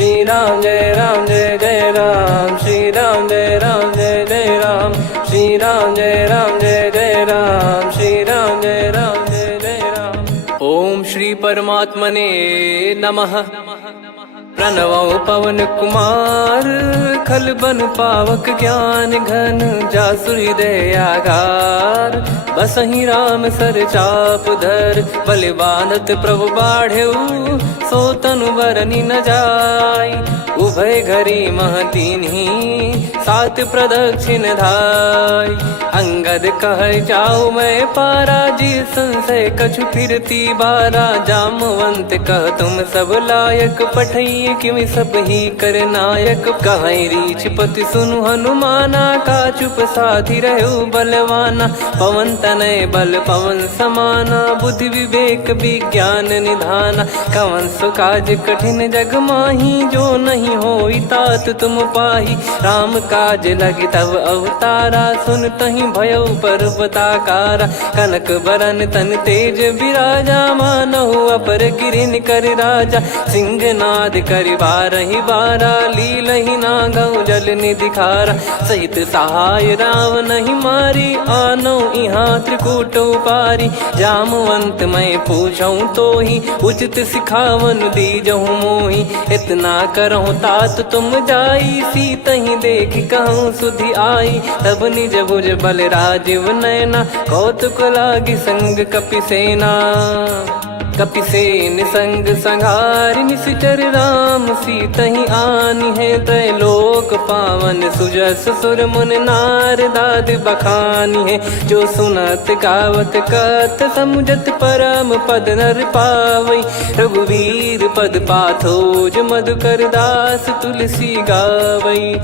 श्री राम जय जय राम, श्री राम जय जय राम, श्री राम जय जय राम, श्री राम जय जय राम। ओम श्री परमात्मने नमः। प्रणवो पवन कुमार, खल बन पावक ज्ञान घन, जासु हृदय आगार। बसहि राम सर चाप धर, बल बांधत प्रभु बाढ़ेऊ, सो तनु बरनि न जाय। उभय घरी मह दीन्ही, सात प्रदक्षिण धाय। अंगद कह जाऊ मैं पारा, जी संशय कछु फिरती बारा। जामवंत कह तुम सब लायक, पठई किमि सब ही कर नायक। कहीं रीछ पति सुनु हनुमाना, का चुप साधि रहु बलवाना। पवन तनय बल पवन समाना, बुद्धि विवेक विज्ञान निधाना। कवन सो काज कठिन जग माही, जो नहीं होई तात तुम पाही। राम काज लगी तब अवतारा, सुन तहि भयउ पर्वताकारा। कनक बरन तन तेज बिराजा, मानहु अपर गिरिन कर राजा। सिंहनाद करि बारहि बारा, लीलहि नागौ जल निधि खारा। सहित सहाय रावण ही मारी, आनो इहाँ त्रिकूट उपारी। जामवंत मैं पूछऊँ तो ही, उचित सिखावन दीजहु मोहि। इतना करहु तात तुम जाई, सीतहि देख कहूँ सुधि आई। तब निज भुज बल राजीव नैना, कौतुक लागी संग कपिसेना। कपिसेन संग संहारि, निशिचर राम सीतहि आनि है। त्रैलोक पावन सुजस सुर मुन नार, दाद बखानी है। जो सुनत गावत कथ, समुझत परम पद नर पावई। रघुवीर पद पाथोज, मधुकर दास तुलसी गावई।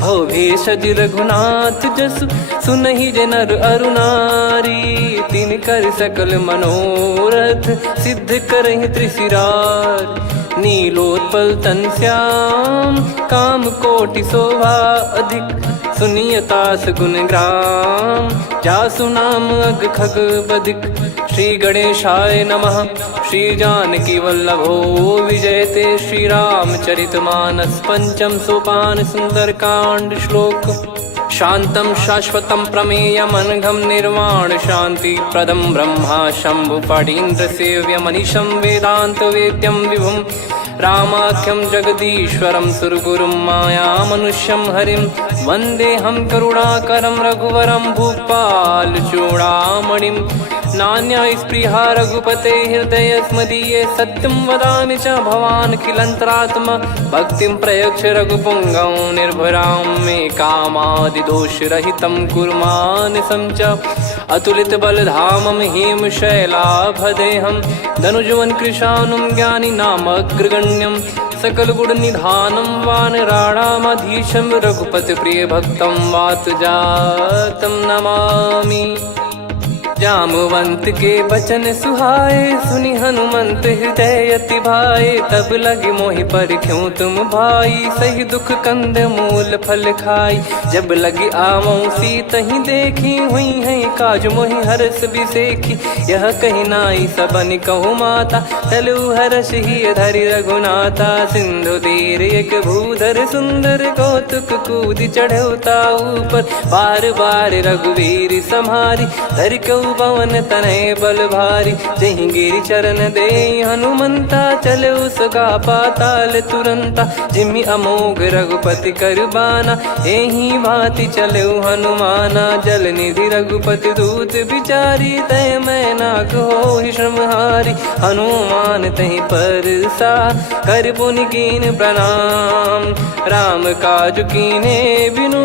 भव भेषज रघुनाथ जसु, सुनहि जे नर अरु नारी। तिन कर सकल मनोरथ, सिद्ध करहि त्रिशिरार। नीलोत्पल तन श्याम, काम कोटि शोभा अधिक। सुनियतास गुण ग्राम, जासु नाम अग खग बदिक। श्री गणेशाय नमः। श्री जानकी वल्लभो विजयते, श्री रामचरित मानस। पंचम सोपान सुंदरकांड श्लोक। शांतं शाश्वतं प्रमेयमनघं, निर्वाण शांति प्रदं ब्रह्मा शंभु फणीन्द्र सेव्य। मनीषं वेदांत वेद्यं विभुं, रामाख्यं जगदीश्वरं सुरगुरुं। माया मनुष्यं हरिं, वन्देऽहं करुणाकरं रघुवरं। भूपाल चूड़ामणिं, नान्या स्पृहा रघुपते हृदय स्मदीये। सत्यं वदामि च भवान् खिलन्तरात्मा, भक्तिं प्रयच्छ रघुपुङ्गं। निर्भरां मे कामादिदोषरहितं, कुर्मानसं च अतुलित बलधामं। हेमशैलाभदेहं, धनुजवन कृशानुं, ज्ञानी नामग्रगण्यं। सकल गुण निधानं, वानराणामधीशं। रघुपति प्रिय भक्तं, वात जातं नमामि। जामवंत के बचन सुहाए, सुनि हनुमंत हृदय अति भाए। तब लगे मोहि परख्यूं तुम भाई, सही दुख कंद मूल फल खाई। जब लगे आवऊं सीतहि देखी, हुई है काज मोहि हरस बिसेखी। यह कही नाई सबन कहु माता, चलु हरष ही धरि रघुनाथा। सिंधु तीर एक भूधर सुंदर, कौतुक कूदि चढ़ौता ऊपर। बार बार रघुवीर सम्हारी, धरि कऊ पवन तनय बल भारी। जहि गिरि चरण दे हनुमंता, चले उसका पाताल तुरंता। जिमि अमोघ रघुपति कर बाना, एहि भांति चले हनुमाना। जल निधि रघुपति दूत बिचारी, तय मैं नाक होहि श्रमहारी। हनुमान तहि परसा, कर पुनि कीन प्रणाम। राम काज कीने बिनु,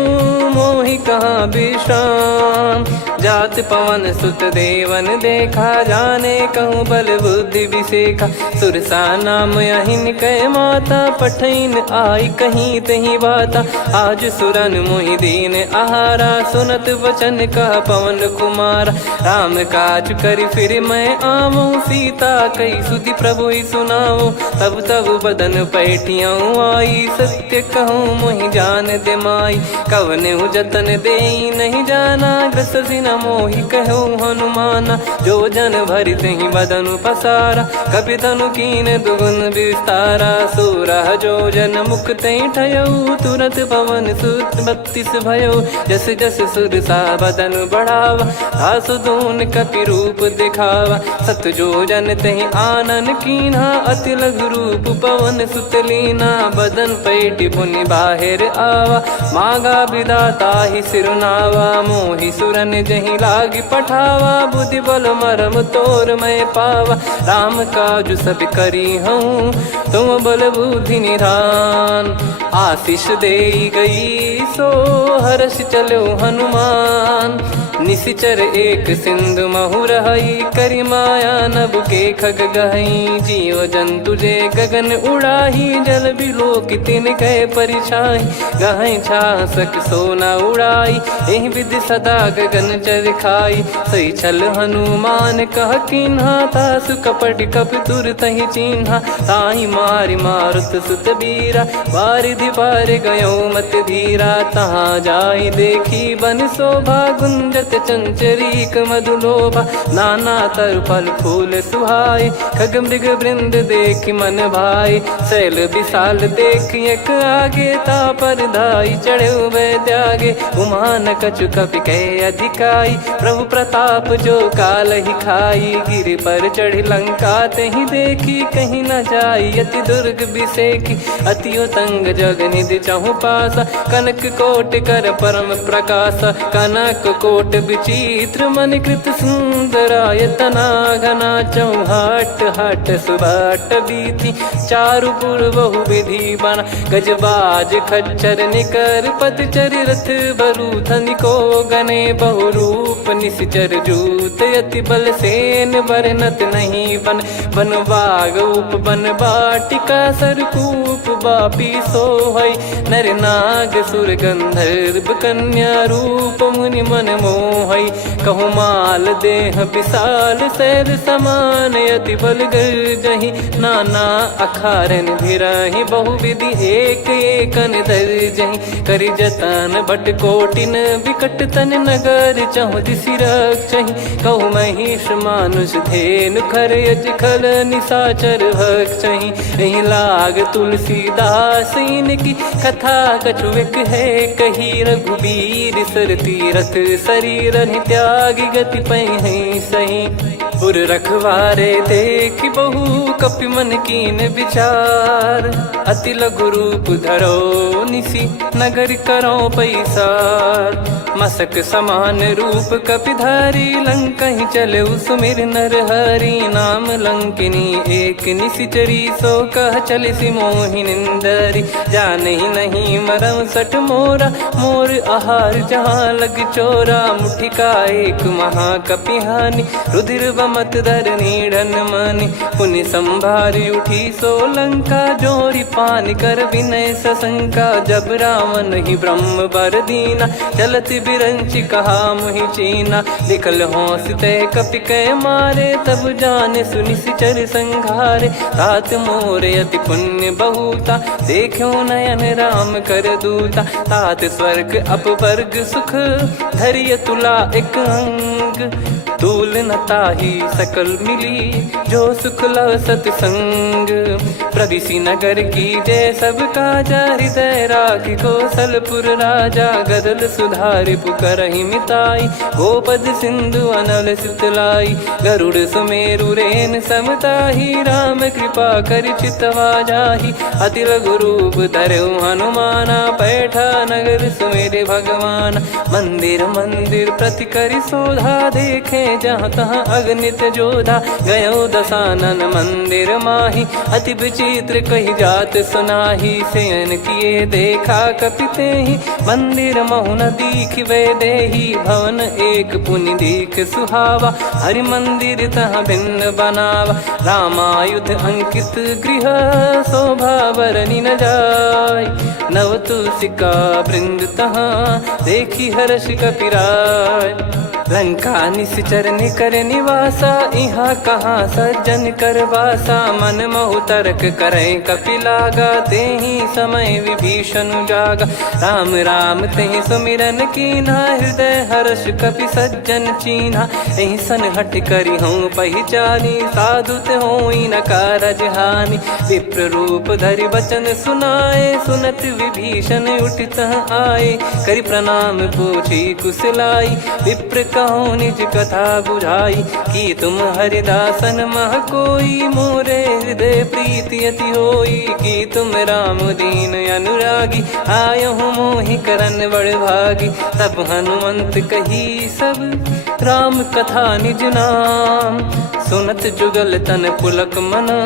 मोहि कहाँ विश्राम। जात पवन सुत देवन देखा, जाने कहूँ बल बुद्धि विसेखा। सुरसा नाम अहिन कै माता, पठैन आई कहीं तहीं बाता। आज सुरन मोहि दीन आहारा, सुनत वचन कह पवन कुमारा। राम काज करि फिर मैं आवऊं, सीता कई सुधि प्रभु ही सुनाऊं। तब तब बदन पैठियाँ आई, सत्य कहूँ मोहि जान दे माई। कवने जतन दे नहीं जाना, ग्रसि न मोहि कहो हनुमाना। जो जन भरि तहि बदनु पसारा, कपि तनु कीन दुगुन विस्तारा। सोरह जो जन मुख तहि ठयऊ, तुरत पवन सुत 32 भयऊ। जस जस सुर सा बदन बढ़ावा, आसु दून कपि रूप दिखावा। सत जो जन तहि आनन कीन्हा, अति लघु रूप पवन सुत लीना। बदन पैटि पुनि बाहिर आवा, मागा विधाता ही सिरुनावा। मोहि सुरन जहि लागी पठावा, बुद्धि बल मरम तोर मैं पावा। राम काजु सब करी हूँ, तुम बल बुद्धि निधान। आशीष देई गई सो हर्ष चलो हनुमान। निशिचर एक सिंधु महु रहई, करि माया नभ के खग गहई। जीव जंतु जे गगन उड़ाही, जल बिलोक तिन कह परिछाई। गहई छासक सोना उड़ाई, एहि विधि सदा गगन चर खाई। सही छल हनुमान कह कीन्हा, तासु कपट कपि तुर तहि चिन्हा। ताहि मारि मारुत सुत बीरा, वारिधि पार गयो मत धीरा। तहाँ जाई देखी बन शोभा, गुंजत चंचरीक मधुलोभा। नाना तर फल फूल सुहाई, खग मृग वृंद देखि मन भाई। शैल विशाल देखि एक आगे, तापर धाई चढ़े वै त्यागे। उमा न कछु कपि कह अधिकाई, प्रभु प्रताप जो काल ही खाई। गिरि पर चढ़ी लंका तहि देखी, कहीं न जाई अति दुर्ग बिसेकी। अति उतंग जग निधि चहु पासा, कनक कोट कर परम प्रकाशा। कनक कोट विचित्र मन कृत सुंदरायतना। घना चौहाट हाट सुबाट बीती, चारुपुर बहु विधि बना। गजबाज खच्चर निकर पतचर, रथ बरु धनिको गने। बहु रूप निशिचर जूत, अति बल सेन बरनत नहीं बन। बन बाग उप बन बाटिका, सरकूप बापी सोहई। नर नाग सुर गंधर्व कन्या, रूप मुनि मन मोहई। कहु माल देह विशाल, शैल समान अति बल गर्जहि। नाना अखारन भिरहि, बहु विधि एक एकन दर्जहि। करि जतन बट कोटिन, विकट तन नगर चहु दिसि रक्षहि। कहु महिष मानुष धेनु, खर यज खल निशाचर भक्षहि। एहि लाग तुलसीदास इनकी, कथा कछु एक है कही। रघुबीर सर तीरथ शरीर, त्यागी गति पै सही। उर रखवारे देखि बहु, कपि मन कीन विचार। अति लघु रूप धरो निसी, नगर करो पैसार। मसक समान रूप कपि धारी, लंकहि चले सुमिर नर हरि। नाम लंकिनी एक निशिचरी, सो कह चलिसि मोहि निंदरी। जानहि नहीं मरम सठ मोरा, मोर आहार जहाँ लग चोरा। मुठिका एक महाकपि हानि, रुधिर बमत धरनी ढन मानि। पुनि संभारी उठी सो लंका, जोरी पान कर विनय सशंका। जब रावण ही ब्रह्म बर दीना, चलति बिरंचि कहा मुहि चीना। लिखल होंस ते कपि कै मारे, तब जाने सुनि सिचर संघारे। तात मोर अति पुण्य बहुता, देखो नयन राम कर दूता। तात स्वर्ग अपवर्ग सुख, धरिय तुला एक अंग। तूल न ताहि सकल मिली, जो सुख लव सतसंग। प्रदिशि नगर की जय सब काजा, हृदय राखि कौशलपुर राजा। गदल सुधारि पुकारहि मिताई, गोपद सिंधु अनल सितलाई। गरुड़ सुमेरु रेन समताहि, राम कृपा करि चितवा जाहि। अति लघु रूप धरऊ हनुमाना, पैठा नगर सुमेरे भगवान। मंदिर मंदिर प्रति करि शोधा, देखे जहाँ तहाँ अगणित जोधा। गयो दशानन मंदिर माही, अति विचित्र कही जात सुनाही। शयन किए देखा कपि तेहि, मंदिर महु न दीख वे देही। भवन एक पुनि दीख सुहावा, हरि मंदिर तहाँ भिन्न बनावा। रामायुध अंकित गृह, शोभा बरनि न जाय। नव तुलसी का वृंद तहाँ, देखी हर्ष कपिराय। लंका निश्चर निकर निवासा, इहाँ कहाँ सज्जन कर वासा। मन महु तर्क करें कपिलागा, तेहि समय विभीषण जागा। राम राम तेहि सुमिरन कीन्हा, हृदय हर्ष कपि सज्जन चीन्हा। एहि सन हट करी हूँ पहिचानी, साधु ते होई न कारज हानि। विप्र रूप धरि बचन सुनाए, सुनत विभीषण उठित आए। करि प्रणाम पूछी कुशलाई, विप्र कहो निज कथा बुझाई। कि तुम हरिदासन मह कोई, मोरे हृदय प्रीति अति होई। कि तुम राम दीन अनुरागी, आयहु मोहि करन बड़ भागी। तब हनुमंत कही सब राम कथा निज नाम, सुनत जुगल तन पुलक मना,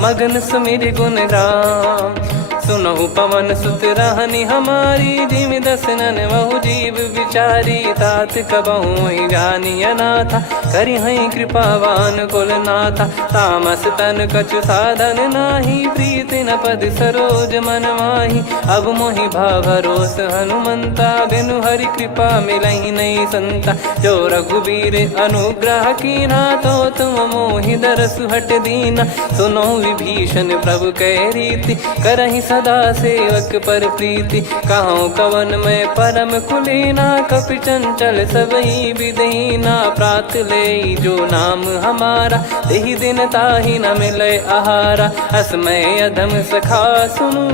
मगन सुमिर गुण राम। सुनहु पवन सुत रहनी हमारी, जिमि दसनन महु जीव विचारी। तात कबहु ही जानी अनाथा, करि हई कृपावान कुल नाथा। तामस तन कछु साधन नाही, प्रीति न पद सरोज मन माही। अब मोहि भाव भरोस हनुमंता, बिनु हरि कृपा मिलहि नहीं संता। जो रघुबीर अनुग्रह कीना, तो तुम मोहि दरसु हट दीना। सुनो विभीषण प्रभु कह रीति, करहि सदा सेवक पर प्रीति। कहूँ कवन में परम कुलीना, कपि चंचल सबई विदहीना। प्रात ले जो नाम हमारा, तेहि दिन ताहि न मिले आहारा। असमय अधम सखा सुनु,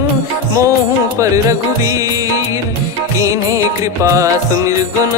मोहु पर रघुवीर। कीन्हे कृपा सुमिर गुण,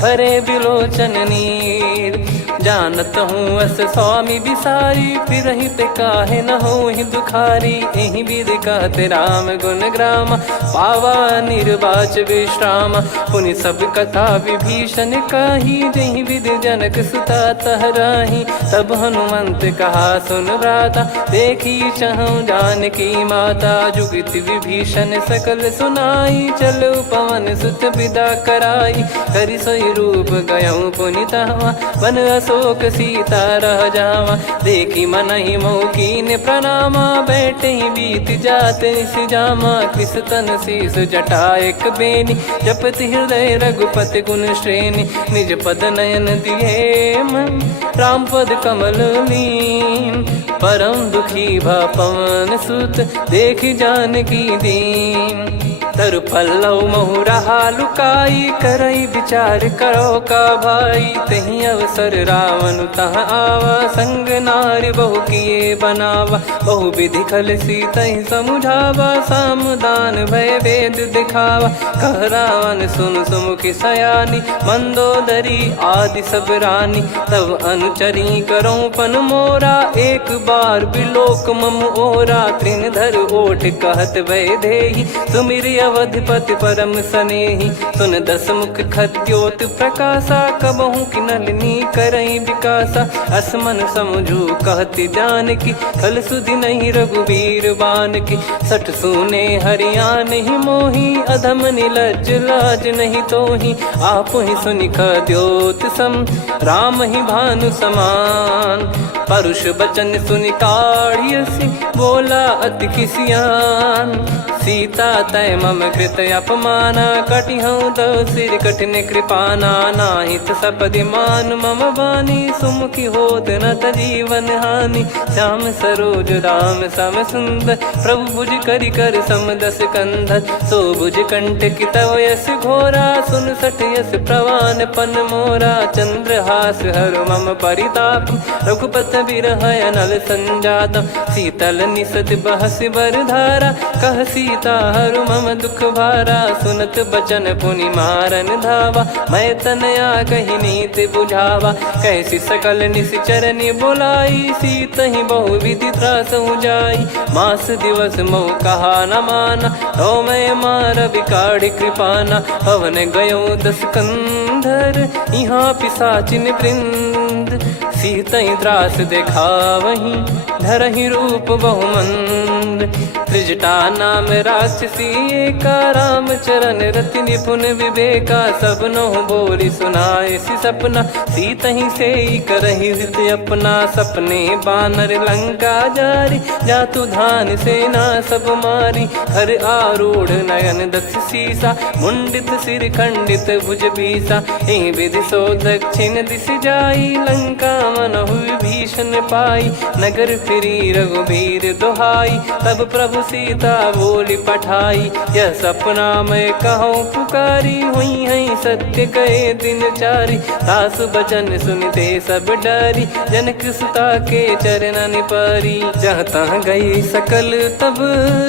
भरे बिलोचन नीर। जानत हूँ अस स्वामी बिसारी, फिरहित काहे न होहि दुखारी। एहि विधि कहते राम गुण ग्राम, पावा निर्वाच विश्राम। पुनि सब कथा विभीषण काही, जहि विधि जनक सुता तहराही। तब हनुमंत कहा सुन भ्राता, देखी चहु जानकी माता। जुगित विभीषण सकल सुनाई, चलो पवन सुत विदा कराई। करि सोई रूप गयऊँ पुनितवा, बन अशोक सीता रह जावा। देखी मनहि मौकीन प्रणामा, बैठे ही बीत जात निस जामा। कृस तन शीस जटा एक बेनी, जपति हृदय रघुपति गुण श्रेणी। निज पद नयन दिए मन, राम पद कमल लीन। परम दुखी भा पवन सुत, देखि जानकी दीन। तरु पल्लव महु रहा लुकाई, करई विचार करो का भाई। तही अवसर रावण तहाँ आवा, संग नारी बहु किए बनावा। बहु विधि खल सीतहि समुझावा, सामदान भय वेद दिखावा। कह रावण सुन सुमुखी सयानी, मंदोदरी आदि सब रानी। तब अनुचरी करो पन मोरा, एक बार बिलोक मम ओरा। तृण धर ओठ कहत भय देहि, सुमिरि अवधिपति परम सनेहि। सुन दस मुख खद्योत प्रकाशा, कबहु कि नलिनी करई विकासा। असमन समझू कहति जानकी, खल सुधि नहीं रघुबीर बानकी। सठ सूने हरियान ही मोही, अधम निलज लाज नहीं तोही। आप ही सुनि खद्योत सम, राम ही भानु समान। परुष बचन सुनि काढ़ियसि, बोला अति किसियान। सीता तय मम कृत अपमाना, कटिहऊँ तो सिर कठिन कृपाना। नाहित सपदि मान मम बानी, सुमुखी होत न जीवन हानि। श्याम सरोज राम सम सुंदर, प्रभु भुज करि कर सम दस कंधर। सो भुज कंठ की तव यस घोरा, सुन सठ यस प्रवान पन मोरा। चंद्रहास हर मम परिताप, रघुपत बिरह अनल संजात। शीतल निसत बहस बर धारा, कह सीता हरु मम दुख भारा। सुनत बचन पुनि मारन धावा, मैं तनया कही नीति बुझावा। कैसी सकल निश्चरनि बुलाई, सीतहि बहु विधि त्रासहु जाई। मास दिवस मोह कहा न माना, तो मैं मार बिकाढ़ कृपाना। हवन गयो दस कंधर, यहाँ पिशाचिन वृंद। सीतहि त्रास देखावहीं, धरहि रूप बहुमंद। त्रिजटा नाम राक्षसी एका, राम चरण रति निपुण विवेका। सब नोह बोली सुनाए सी सपना, सीत ही से करही हित अपना। सपने बानर लंका जारी, जातु धान सेना सब मारी। हर आरूढ़ नयन दक्ष सीसा, मुंडित सिर खंडित भुज बीसा। एहि विधि सो दक्षिण दिश जाई, लंका मनहु विभीषण पाई। नगर फिरी रघुबीर दुहाई, तब प्रभु सीता बोली पठाई। यह सपना मैं कहूँ पुकारी, हुई है सत्य कहे दिन चारी। सासु बचन सुनते सब डरी, जनक सुता के चरण परी। जहाँ तहाँ गई सकल तब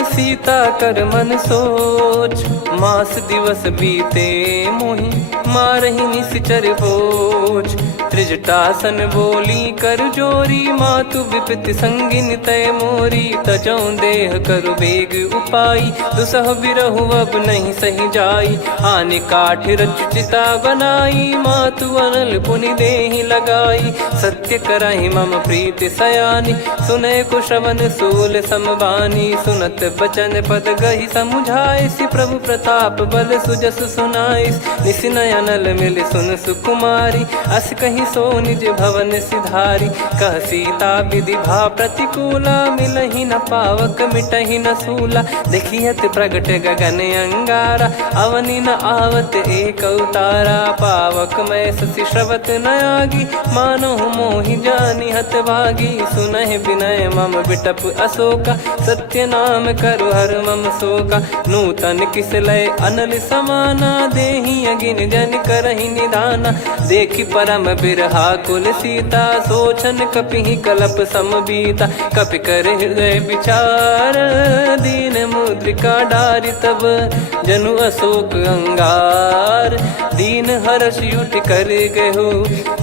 सीता कर मन सोच। मास दिवस बीते मोहि मारहि निश्चर बोझ। त्रिजटासन बोली कर जोरी, मातु विपति संगिन तय मोरी। तजौ देह करु बेग उपाई, दुसह बिरहु अब नहीं सही जाई। आने काठ रचिता बनाई, मातु अनल पुनि देहि लगाई। सत्य कराहि मम प्रीति सयानी, सुनै को श्रवण सूल समबानी। सुनत बचन पद गहि समुझाए, सि प्रभु प्रताप बल सुजस सुनाइस। निस नयनल मिल सुन सुकुमारी, अस कहि सो निज भवन सिधारी। कह सीता विधि भा प्रतिकूला, मिलहि न पावक मिटहि न सूला। देखियत प्रगट गगन अंगारा, अवनि न आवत एक अवतारा। पावक मैं ससि श्रवत न आगी, मानो मोहि जानि हत भागी। सुनहि विनय मम बिटप अशोका, सत्य नाम करु हर मम शोका। नूतन किस लय अनल समाना, देहि अगिन जन करहि निधाना। देखि परम बिरहा कुल सीता, सोचन कपिहि कलप समबीता। कपि कर हृदय विचार, दीन मुद्रिका डारि तब। जनु अशोक अंगार, दीन हर्ष युट कर गहु।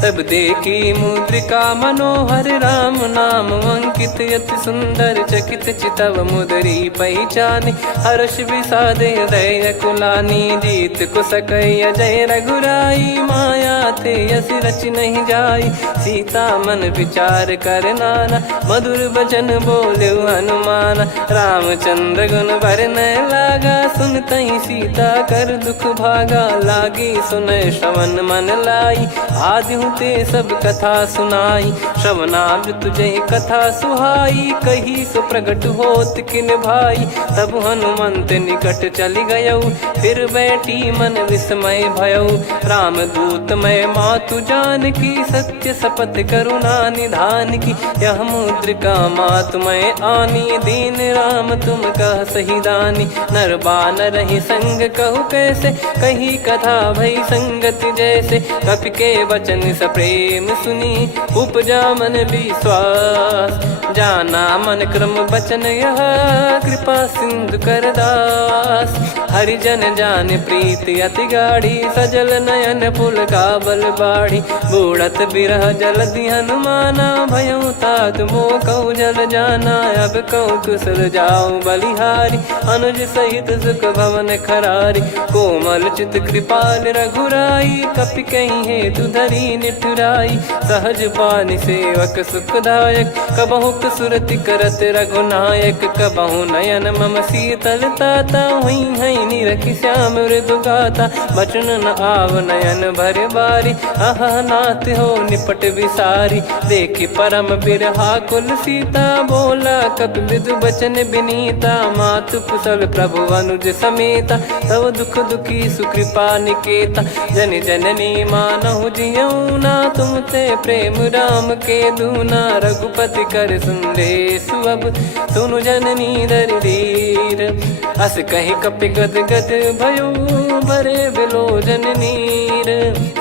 तब देखी मुद्रिका मनोहर, राम नाम अंकित अति सुंदर। चकित चितव मुदरी पहचानी, हर्ष विषाद हृदय कुलानी। जीत को सकय अजय रघुराई, माया ते यस रच नहीं जाई। सीता मन विचार कर नाना, मधुर वचन बोले हनुमान। रामचंद्र गुण बरनय लागा, सुनतहि सीता कर दुख भागा। लागी सुनय श्रवण मन लाई, आदिहु ते सब कथा सुनाई। श्रवणाब तुझे कथा सुहाई, कही सो प्रगट होत किन भाई। तब हनुमंत निकट चली गयौ, फिर बैठी मन विस्मय भयौ। राम दूत मैं मातु जान की, सत्य शपथ करुणा निधान की। यह मुद्रिका मातु मैं आनी, दीन राम तुम कह सही दानी। नर बानर ही संग कहु कैसे, कही कथा भई संगति जैसे। कपि के वचन सप्रेम सुनी, उपजा मन विश्वास। जाना मन क्रम बचन यह, कृपा सिंधु कर दास। हरिजन जान प्रीति अति गाढ़ी, सजल नयन पुल काबल बाढ़ी। बूढ़त बिरह जलधि हनुमाना, भयउ तात मोह कहु जल जाना। अब कहु कुशल जाऊ बलिहारी, अनुज सहित सुख भवन खरारी। कोमल चित कृपाल रघुराई, कपि कहीं हेतु धरी निठुराई। सहज पानि सेवक सुखदायक, कबहु सुरति करत रघुनायक। कबहु नयन मम शीतल ताता, हुई है निरखि श्याम मृदु गाता। बचन न आव नयन भर बारी, अह नाथ हो निपट विसारी। देखि परम बिरहा कुल सीता, बोला कपि मृदु बचन बिनीता। मातु कुशल प्रभु अनुज समेता, तव दुख दुखी सुकृपा निकेता। जन जननी मानहु जियऊ ना, तुम ते प्रेम राम के दूना। रघुपति कर सुंदेशु अब, सुनु जननी दर धीर। अस कहि कपि गद गद भयो, भरे बिलोचन नीर।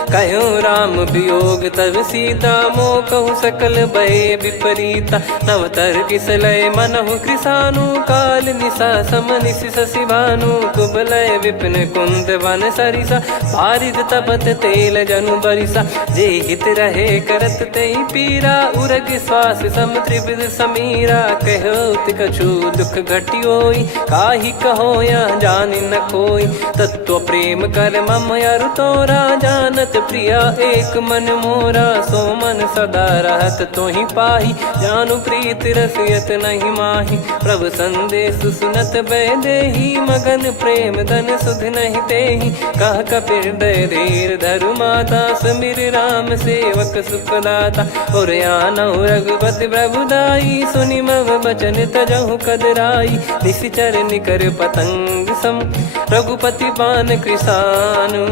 कहूँ राम वियोग तब सीता, मोह कहूँ सकल भय विपरीता। नवतर किसलय मनहु कृसानु, काल निशा समनिश शशि भानु। कुबलय विपिन कुंद वन सरिसा, पारिद तपत तेल जनु बरिसा। जे हित रहे करत ते पीरा, उरग श्वास सम त्रिविध समीरा। कहो कछु दुख घटियोई, काहि कहो या जानि न कोई। तत्व प्रेम कर मम अरु तोरा, जानत प्रिया एक मन मोरा, सो मन सदा रहत तो ही पाही। जानु प्रीत रसियत नहीं माही, प्रभु संदेश सुनत बैदेही। मगन प्रेम धन सुध नहीं तेही, कह कपिर दय धीर धरु माता। समीर राम सेवक सुखदाता, और आनौ रघुपति प्रभुदाई। सुनि मम बचन तजहु कदराई, निशिचर निकर पतंग सम। रघुपति पान कृसानु,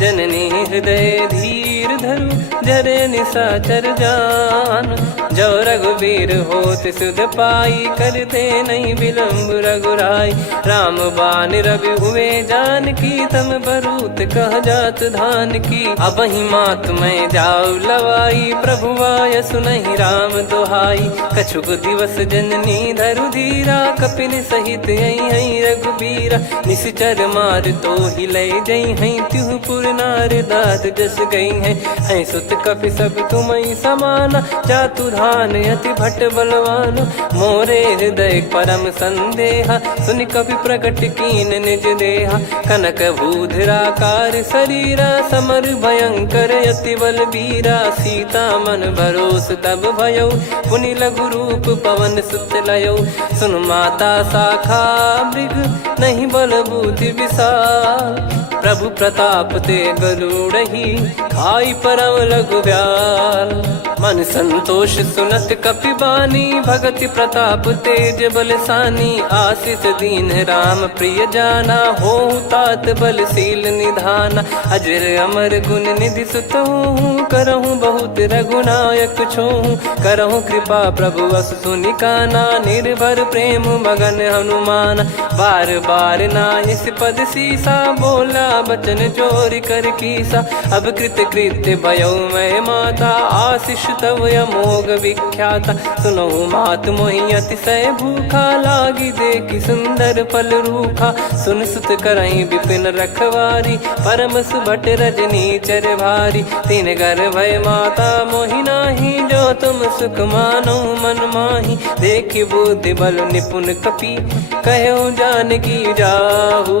जननी हृदय धीर धरु। जरे निशाचर जान, जो रघुवीर होत सुध पाई। करते नहीं विलम्ब रघुराई, राम बान रवि हुए जानकी। तम बरूत कह जात धान की, अब ही मात मैं जाऊ लवाई। प्रभु आय सुनहि राम दुहाई, कछुक दिवस जननी धरु धीरा। कपिन सहित यही रघुबीरा, निश्चर मार तो ही ले जई हैं। त्युह पुर नार दात जस गई हैं, सुत कपि सब तुमई समाना। जातु धान अति भट बलवान, मोरे हृदय परम संदेहा। सुनि कपि प्रकट कीन निज देहा, कनक भूधराकार शरीरा। समर भयंकर अति बल बीरा, सीता मन भरोस तब भयो। पुनि लघु रूप पवन सुत लयो, सुन माता शाखा मृग नहीं बल बुद्धि विशाल। प्रभु प्रताप ते गरुड़ही, खाई परम लघु ब्याल। मन संतोष सुनत कपि बानी, भगति प्रताप तेज बलसानी। आशीष दीन राम प्रिय जाना, होहु तात बलशील निधाना। अजर अमर गुण निधि सुतहु, करहु बहुत रघुनायक छोहु। करहु कृपा प्रभु अस सुनि काना, निर्भर प्रेम मगन हनुमान। बार बार नायस पद सीसा, बोला बचन चोरी कर कीसा। अब कृत कृत्य भयो मैं माता, आशीष तव अमोघ विख्याता। सुनहु मात मोहि अतिशय भूखा, लागी देखी सुंदर फल रूखा। सुन सुत करई विपिन रखवारी, परम सुभट रजनी चर भारी। तीन घर भय माता मोहि नाही, जो तुम सुख मानो मन माही। देखि बुद्धि बल निपुण कपि, कहो जानकी जाहू।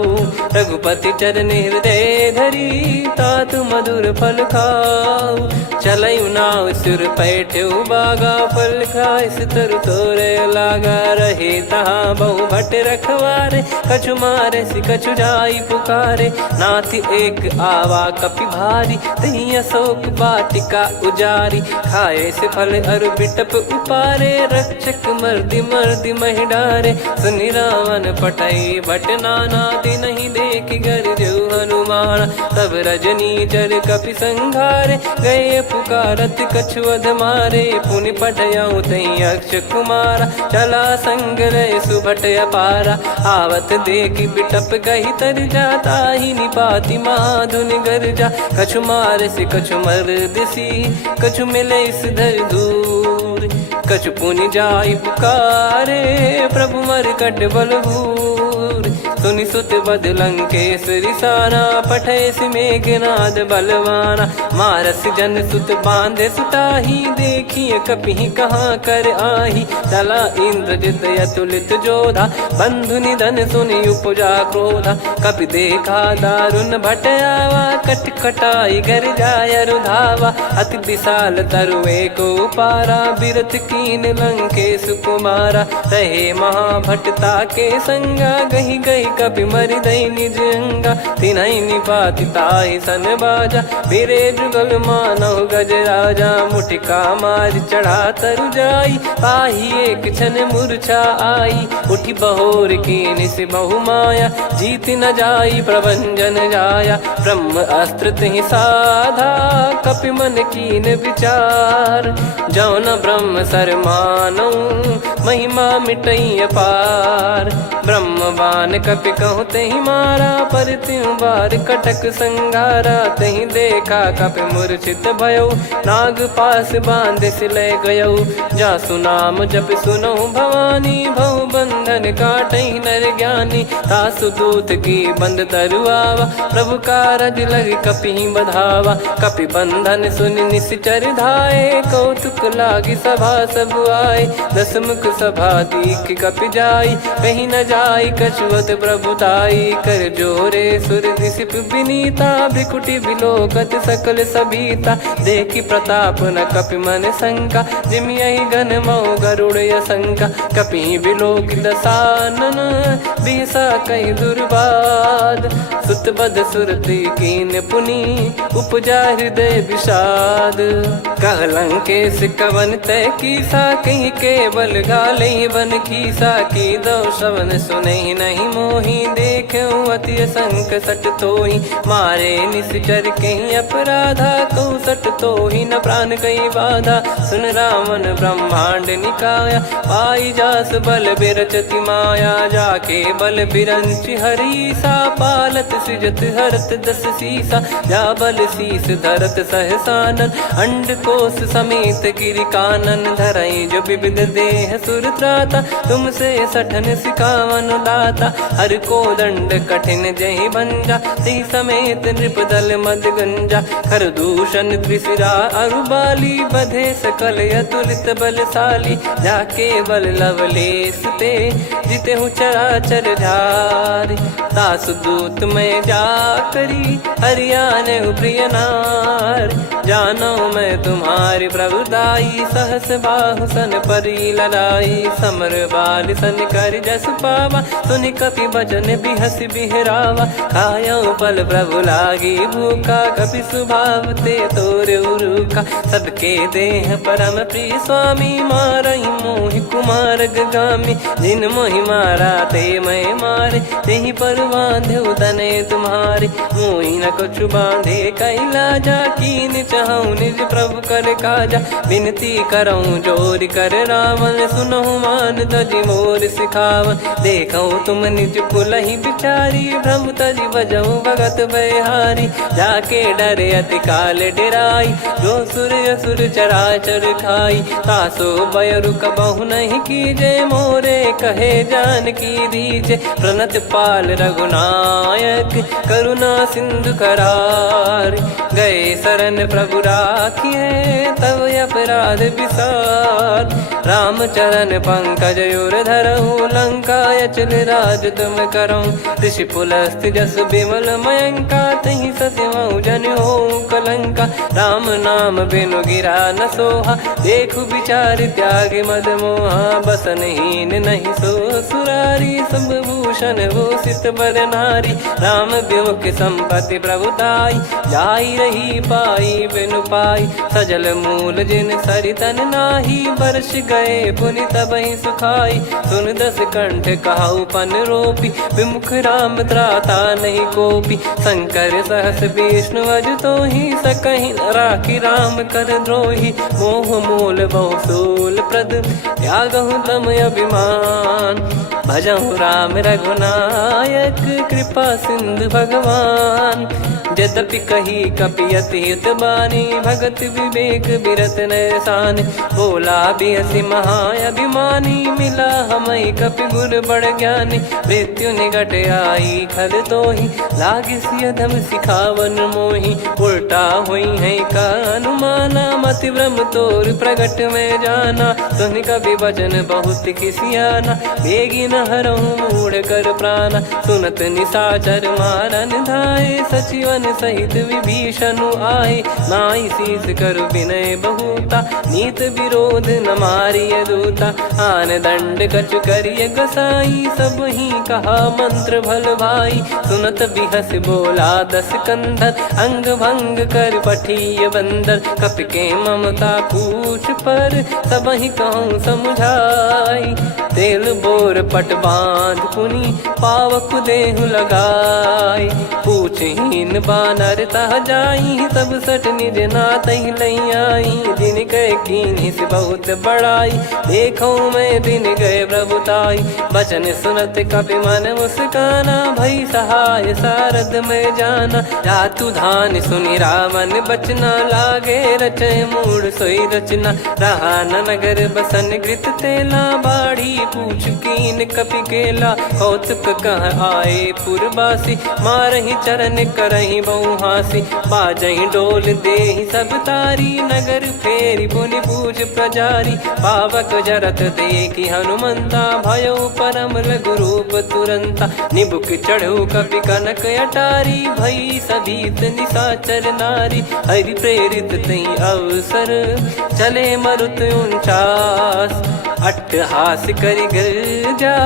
रघुपति चरण हृदय धरी, तात मधुर फल खाऊ। चलऊ नाव सुर पैठ्यु बागा, फल खाइस तरु तोरे लागा। रहे तहाँ बहु भट रखवारे, कछु मारे सि कछु जाई पुकारे। नाथ एक आवा कपि भारी, तही अशोक वाटिका उजारी। खाए से फल अर बिटप उपारे, रक्षक मर्दि मर्दि महि डारे। सुनि रावण पटई भट नाना, तिनहि देख गर जो हनुमान। तब रजनी चर कपि संघारे, गए पुकारत कछु अध मारे। पुनि पटयऊ तई अक्ष कुमारा, चला संग रहे सुभट अपारा। आवत देखि बिटप कही तर जाता, ही निपाति माधुनि गर्जा। कछु मार से कछु मर दिसी, कछु मिले इस धर दूर। कछु पुनि जाई पुकारे, प्रभु मर कट बलभूर। सुनि सुत बद लंकेश्वरी साना, पठय सि मेघनाद बलवाना। मारस जन सुत बांधे सुताही, देखिए कपि कहाँ कर आही। चला इंद्रजित अतुलित जोधा, बंधु निधन सुनि उपजा क्रोधा। कपि देखा दारुण भट आवा, कट कटाई घर जाय रुधावा। अति विशाल तरुए को पारा, बिरथ कीन लंकेश कुमारा। रहे महाभटता के संगा, गही गही कपि मरि दई निज अंगा। तिन्हि निपाति ताहि सन बाजा, बिरे जुगल मानव गज राजा। मुटिका मार चढ़ा तरु जाई, पाही एक क्षण मूर्छा आई। उठी बहोर कीन से बहु माया, जीत न जाई प्रभंजन जाया। ब्रह्म अस्त्र तिहि साधा, कपि मन कीन विचार। जौ न ब्रह्म सर मानौ, महिमा मिटई अपार। ब्रह्म बान कपि कहु तहि मारा, पर त्यों बार कटक संगारा। तहि देखा कपि मूर्छित भयो, नाग पास बांध सिले गयो। जासु नाम जप सुनहु भवानी, भव बंधन काटहि नर ज्ञानी। तासु दूत की बंद तरुआवा, प्रभु कारज लग कपि बधावा। कपि बंधन सुनि निश्चर धाये, कौतुक लागी सभा सब आए। दस मुख सभा दीख कपि जाई, कहीं न जाई कछुअत प्रभुताई कर जोरे सुर दिसिप विनीता भ्रिकुटी बिलोकत सकल सबीता देखी प्रताप न कपि मन शंका जिमि यही गण मऊ गरुड़ असंका कपि बिलोक दसानन बिहसा कहीं दुर्बाद सुत बद सुरति कीन पुनी उपजा हृदय विषाद कहलंकेश कवन तय कीसा कहीं केवल गाले बन कीसा की दो श्रवण सुने नहीं मोही देखे अति संक सट तोही मारे निश्चर कहीं अपराधा कहूँ सट तोही न प्राण कहीं बाधा सुन रावण ब्रह्मांड निकाया पाई जास बल बिरचति माया जाके बल बिरंच हरीसा पालत सृजत हरत दस सीसा जा बल शीस धरत सहसानन अंड कोश समेत गिरि कानन धरई जो विविध देह सुर त्राता तुमसे सठन सिखावन दाता हर को दंड कठिन जहि बंजा ती समेत नृपदल मद गंजा खर दूषण त्रिशिरा अरुबाली बधे सकल अतुलित बलशाली जाके बल लवलेस ते जिते हूँ चराचर झारी दास दूत में जा करी हरियाने प्रिय नार जानो मैं तुम्हारी प्रभुदाई सहस बाहु सन परी लड़ाई समर बाल सन कर जस पावा सुनि कपि भजन बिहस बिहरावा खायो पल प्रभु लागी भूखा कपि स्वभाव ते तोर उरुका सबके देह परम प्रिय स्वामी मारई मोहि कुमार गामी जिन मोहि मारा ते मैं मारे तेहि पर बांधे उदने तुम्हारे मोहि न कुछ बांधे कैला जा कीन चाहूं निज प्रभु कर काजा विनती करऊं जोर कर रावण सुनहु मान तजि मोर सिखावन देखऊं तुम निज कुलहि बिचारी भ्रम तजि बजऊं भगत बहारी जाके डरे अति काल डेराई जो सुर असुर चराचर खाई तासो बयरु कबहु नहीं कीजे मोरे कहे जान की दीजे प्रणत पाल रघुनायक करुणा सिंधु करार गए शरण प्रभु राखिए तब अपराध विसार राम चरण पंकज उर धरहु लंका अचल राज तुम करऊं ऋषि पुलस्त जस विमल मयंका तहि ससिमऊ जन हो कलंका राम नाम बिनु गिरा न सोहा देखु विचार त्याग मद मोहा बसनहीन नहीं सो सुरारी सब भूषण भूषित बर नारी राम विमुख संपत्ति प्रभुताई जाई रही पाई बिनु पाई सजल मूल जिन सरितन नाही वर्ष गए पुनि तबहि सुखाई सुन दस कंठ कहाऊ पन रोपी विमुख राम त्राता नहीं कोपी शंकर सहस विष्णु अज तो ही सकहि राखी राम कर द्रोही मोह मूल बहुसूल प्रद त्यागहु तम अभिमान भजहु राम रघुनायक कृपा सिंधु भगवान यद्यपि कही कपियति हित बानी भगत विवेक बिरत नैसान बोला बिहसी महाअभिमानी मिला हमई कपि गुर बड़ ज्ञानी मृत्यु निकट आई खल तो ही लागिस यधम सिखावन मोही उल्टा हुई है का अनुमाना मति ब्रह्म तोर प्रगट में जाना सुन कभी वचन बहुत किसियाना बेगी न हरहु मूढ़ कर प्राणा सुनत निशाचर मारन धाये सचिवन सहित विभीषणु आए नाई शीस कर विनय बहुता नीत विरोध न मारिय दूता आन दंड कछु करिय गसाई सब ही कहा मंत्र भल भाई सुनत बिहस बोला दस कंधर अंग भंग कर पठिय बंदर कपि के ममता पूछ पर सब ही कहूँ समझाई तेल बोर पट बांध पुनि पावक देहु लगाई पूछहीन बानर तह जाई तब सट निज नाथ लई आई दिन गए कीन्ही से बहुत बड़ाई देखो मैं दिन गए प्रभुताई बचन सुनत कपि मन मुस्काना भई सहाय सारद में जाना जातु धान सुनि रावण बचना लागे रचय मूड सोई रचना रहा न नगर बसन कृत तेला बाड़ी पूछ कीन कपि केला, कौतुक कह आए पुरबासी, मारहि चरण करहि बहु हासी, बाजहि डोल देहि सब तारी, नगर फेरी पुनि पूज प्रजारी, पावक जरत देखि हनुमंता, भयो परम लघु रूप तुरंता, निबुक चढ़ऊ कपि कनक अटारी, भई सभीत निशाचर नारी, हरि प्रेरित तई अवसर, चले मरुत 49, अट्टहास करि गर्जा,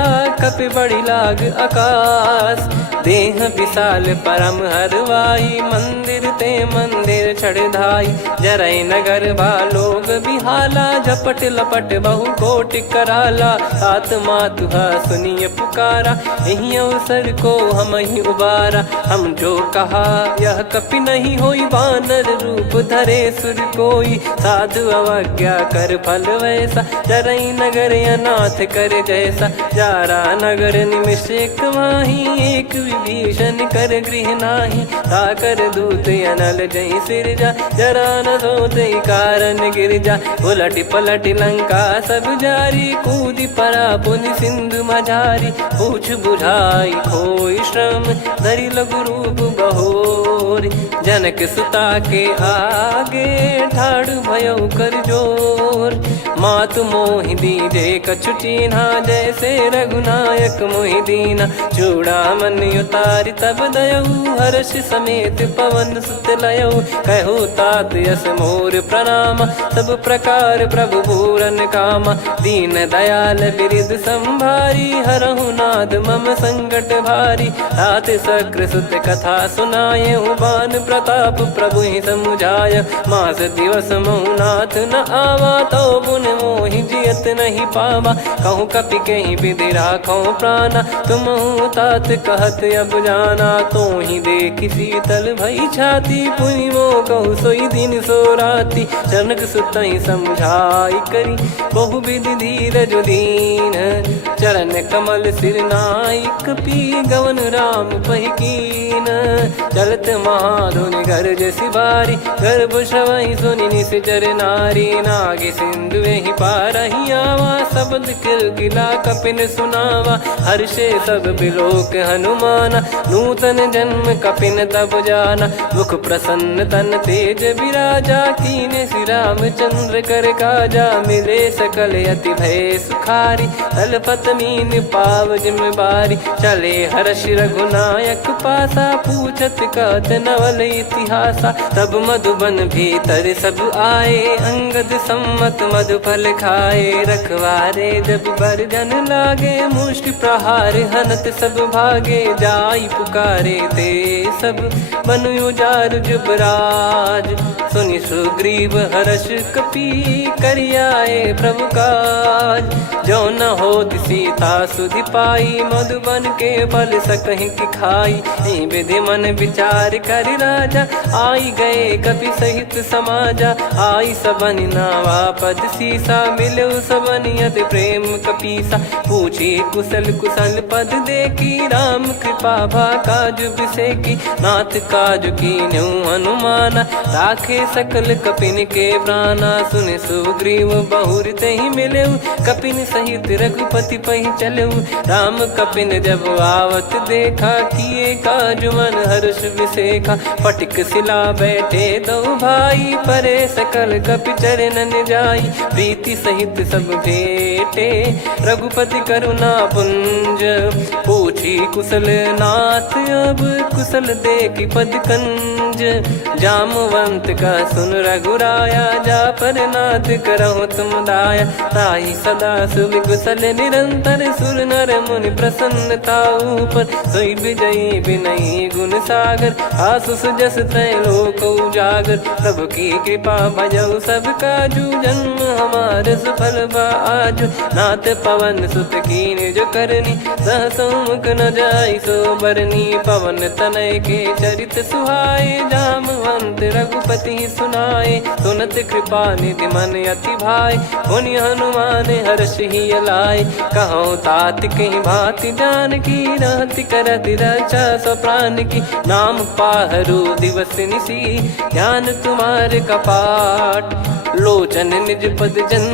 कपि बड़ी लाग आकाश, देह विशाल परम हरवाई, मंदिर ते मंदिर चढ़धाई, जरई नगर बालोग बिहाला, झपट लपट बहु कोटि कराला, सात मातुहा सुनिय पुकारा, यही अवसर को हम ही उबारा, हम जो कहा यह कपि नहीं होई, वानर रूप धरे सुर कोई, साधु अवज्ञा कर फल वैसा, जरई नगर अनाथ कर जैसा, जारा नगर निमिष एक माही, एक विभीषण कर गृह नाही, ताकर दूत अनल जय सिरजा, जरा न सोते कारण गिरजा, उलट पलट लंका सब जारी, कूदी परा पुनि सिंधु मझारी, पूछ बुझाई खोई श्रम, धरि लघु रूप बहोरी, जनक सुता के आगे, ठाड़ भयो कर जोर, मातु मोहि दीजे कछु चीन्हा, जैसे रघुनायक मोहि दीना, चूड़ामन उतारि तब दयऊ, हर्ष समेत पवन सुत लयऊ, कहो तात यस मोर प्रणाम, सब प्रकार प्रभु पूरन कामा, दीन दयाल बिरिद संभारी, हरहु नाद मम संकट भारी, तात सक्र सुत कथा सुनाये, बान प्रताप प्रभु ही समुझाय, मास दिवस महु नाथ न आवा, तो पुन मोहि जियत नहीं पावा, कहूँ कपि कहीं विधि राखो प्राणा, तुम तात कहत अब जाना, तो ही देखी शीतल भई छाती, पुनि मो कहु सोई दिन सो राती, जनक सुतहि समझाई करी, बहु विधि धीरज दीन, चरण कमल सिर नाई, कपि गवन राम पहि कीन, चलत महाधुनि गर्ज सिबारी, गर्भ श्रवहि सुनि निश्चर नारी, नागे सिंधु ही पारहि आवा, शब्द किलकिला कपिन सुनावा, हर्षे सब बिलोक हनुमाना, नूतन जन्म कपिन तब जाना, मुख प्रसन्न तन तेज विराजा, कीने श्री रामचंद्र कर काजा, मिले सकल अति भय सुखारी, तलपत मीन पाव जिम बारी, चले हर्ष रघुनायक पासा, पूछत कहत नवल इतिहासा, तब मधुबन भीतर सब आए, अंगद सम्मत मधुफल खाए, रखवारे जब बरजन लागे, मुष्टि प्रहार हनत सब भागे, जाई पुकारे ते सब बन उजार जुबराज, सुनि सुग्रीव हर्ष कपि करियाए प्रभु काज, जो न होत सीता सुधि पाई, मधुबन के फल सकहि कि खाई, विधि मन विचार कर राजा, आई गए कपि सहित समाजा, आई सबन नावा पद सीसा, मिलो सबनियत प्रेम कपीसा, पूछी कुशल कुशल पद देखी, राम कृपा भा काज बिसेकी, नाथ काज कीन्हु हनुमाना, राखे सकल कपिन के प्राणा, सुन सुग्रीव बहुर तहि मिलेऊ, कपिन सहित रघुपति पहि चलेऊ, राम कपिन जब आवत देखा, किए काज मन हर्ष विसेखा, फटिक सिला बैठे दो भाई, परे सकल कपि चरणन जाई, प्रीति सहित सब भेटे, रघुपति करुणा पुंज, पूछी कुशल नाथ अब कुशल देखि पद कंज, जामवंत का सुन रघुराया, जा पर नाथ करहु तुम दाया, ताहि सदा सुभि कुशल निरंतर, सुर नर मुनि प्रसन्नता ऊपर, सोई विजयी विनयी गुण सागर, आसु सुजस त्रैलोक उजागर, प्रभु की कृपा भजऊ सब काजू, जन्म हमार सफल बा आजु, नाथ पवन सुत कीन जो करनी, सहसो मुख न जाई सो बरनी, पवन तनय के चरित सुहाए, जामवंत रघुपति सुनाए, सुनत कृपा निधि मन अति भाई, पुनि हनुमान हर्ष ही लाए, कहो तात कहीं भांति जान की, रहति करति रक्षा सो प्राण की, नाम पाहरू दिवस निसी, ज्ञान तुम्हारे कपाट, लोचन निज पद जन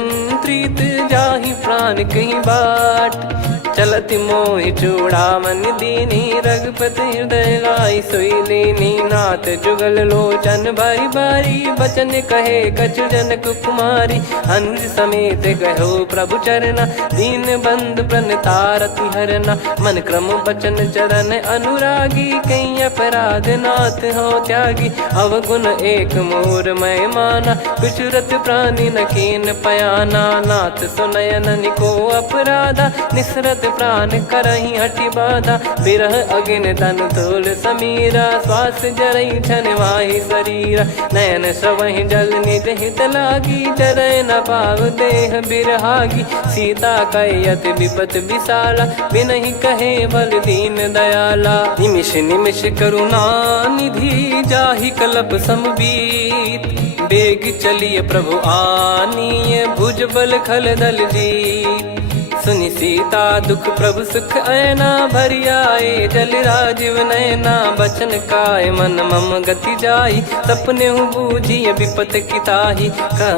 प्रीत जाहि प्राण कहीं बाट। चलत मोहि चूड़ामन दीनी रघुपति हृदय लाई सोई लीनी। नाथ जुगल लोचन बारी बारी बचन कहे कछु जनक कुमारी। अनुज समेत गयो प्रभु चरना दीन बंधु प्रणतारति हरना। मन क्रम बचन चरण अनुरागी कहीं अपराध नाथ हो त्यागी। अवगुण एक मोर मैं माना विचुरत प्राणी न कीन पयाना। नाथ सुनयन निको अपराधा निसरत प्राण करही हटि बाधा। बिरह अगिन तन तोल समीरा श्वास जरई छन माही शरीरा। नयन सवहि जल निज हित लागी जरय न पाव देह बिरहागी। सीता कयत विपत विशाला बिनहि कहे बल दीन दयाला। निमिष निमिष करुणा निधि जाहि कलप समबीत। बेग चलिए प्रभु आनीय भुज बल खल दल जीत। सुनि सीता दुख प्रभु सुख ऐना भरि आए जल राजीव नैना। बचन काय मन मम गति जाई सपने हूँ बूझिए विपत किताही।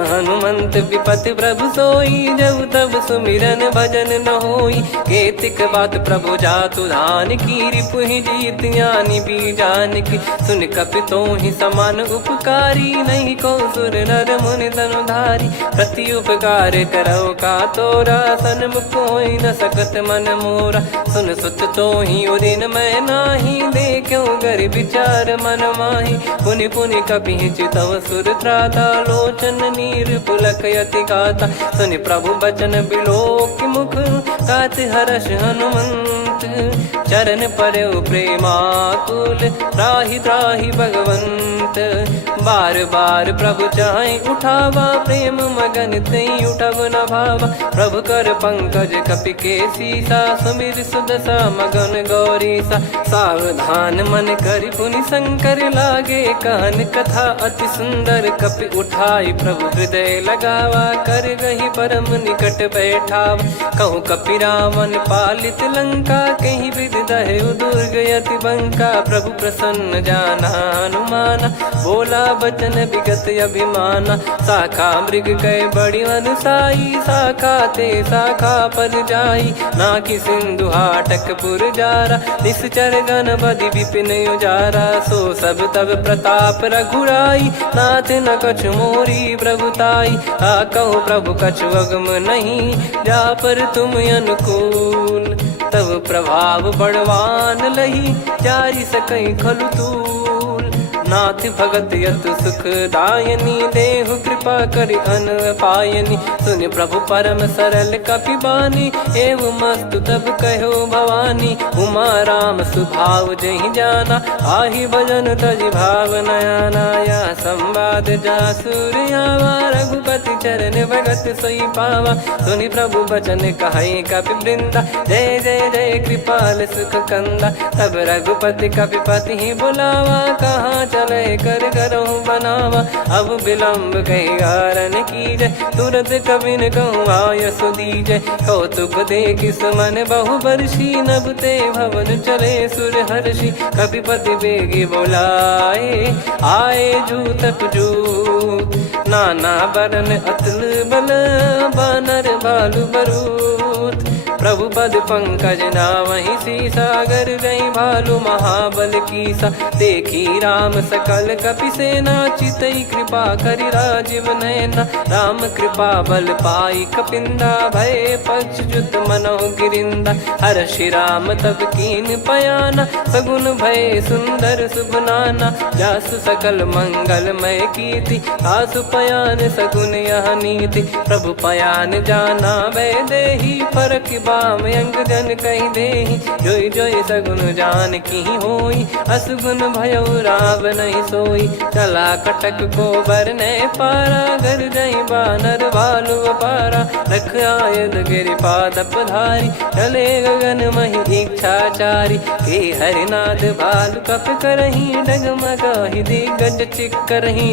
हनुमंत विपत प्रभु सोई जब तब सुमिरन भजन न होई। केतिक बात प्रभु जातु धान की रिपुहि जीत ज्ञानी बीजान की। सुन कपितो ही समान उपकारी नहीं को सुर नर मुनि तनुधारी। प्रति उपकार करो का तोरा सन्मुख कोई न सकत मन मोरा। सुन सुत तो ही उदिन मैं नाही देखो गर विचार मन माही। पुनि पुनि कपि चितव सुर त्राता लोचन नीर पुलक यति गाता। सुनि प्रभु बचन बिलोक मुख गात हर्ष हनुमंत। चरण परयो प्रेमाकुल त्राहि त्राहि भगवंत। बार बार प्रभु चाहि उठावा प्रेम मगन तई उठब न भावा। प्रभु कर पंकज कपि के सीसा सुमिर सुदशा मगन गौरीसा। सावधान मन करि पुनि शंकर लागे कहन कथा अति सुंदर। कपि उठाई प्रभु हृदय लगावा कर गही परम निकट बैठावा। कहूँ कपि रावण पालित लंका कहीं विद दहु दुर्ग यति बंका। प्रभु प्रसन्न जाना हनुमाना बोला बचन विगत अभिमाना। शाखा मृग गए बड़ी अनुसाई शाखा ते शाखा पर जाई। ना कि सिंधु हाटक पुर जारा निश्चर गण बदि विपिन उजारा। सो सब तब प्रताप रघुराई नाथ न कछु मोरी प्रभुताई। कहो प्रभु कछु अगम नहीं जा पर तुम अनुकूल। तब प्रभाव बड़वान लही जारी सकई खलु तूल। नाथ भगत यत सुख दायनी देहु कृपा करि अन पायनी। सुनि प्रभु परम सरल कपि बानी एवं मस्तु तब कहो भवानी। उमा राम सुभाव जहि जाना आहि भजन तजि भाव नयाना। या संवाद जासुर आवा रघुपति चरण भगत सोई पावा। सुनि प्रभु बचन कहै कपि वृंदा जय जय जय कृपाल सुख कंदा। तब रघुपति कपि पति ही बुलावा कहाँ चले कर करहु बनावा। अब विलम्ब कहीं कारण की जय तुरंत कवि न कहूँ आयस दीजय। कौतुक देख सुमन बहु बरसी नभ ते भवन चले सुर हर्षि। कपिपति बेगी बोलाए आए जूतप जूत। नाना बरन अतुल बल बानर बालु बरूत। प्रभु पद पंकज नावहि सीसागर गई भालु महाबल कीसा। देखी राम सकल कपि सेना चितई कृपा करि राजीव नयना। राम कृपा बल पाई कपिंदा भय पक्ष जुत मनोह गिरिंदा। हर्षि राम तब कीन पयाना सगुन भय सुंदर सुबनाना। जासु सकल मंगलमय कीर्ति आसु पयान सगुन यह नीति। प्रभु पयान जाना वै देहि फरक बाम अंग जन कहि देहि। जोई जोई सगुन जान की होई असगुन भयो राव नहीं सोई। चला कटक को बरने पारा घर जई बानर भालु अपारा। रख आयल गिरि पाद पधारी चले गगन महि इच्छाचारी। के हरिनाथ भालु कप करही डगमगाहि दिग्गज चिक्करही।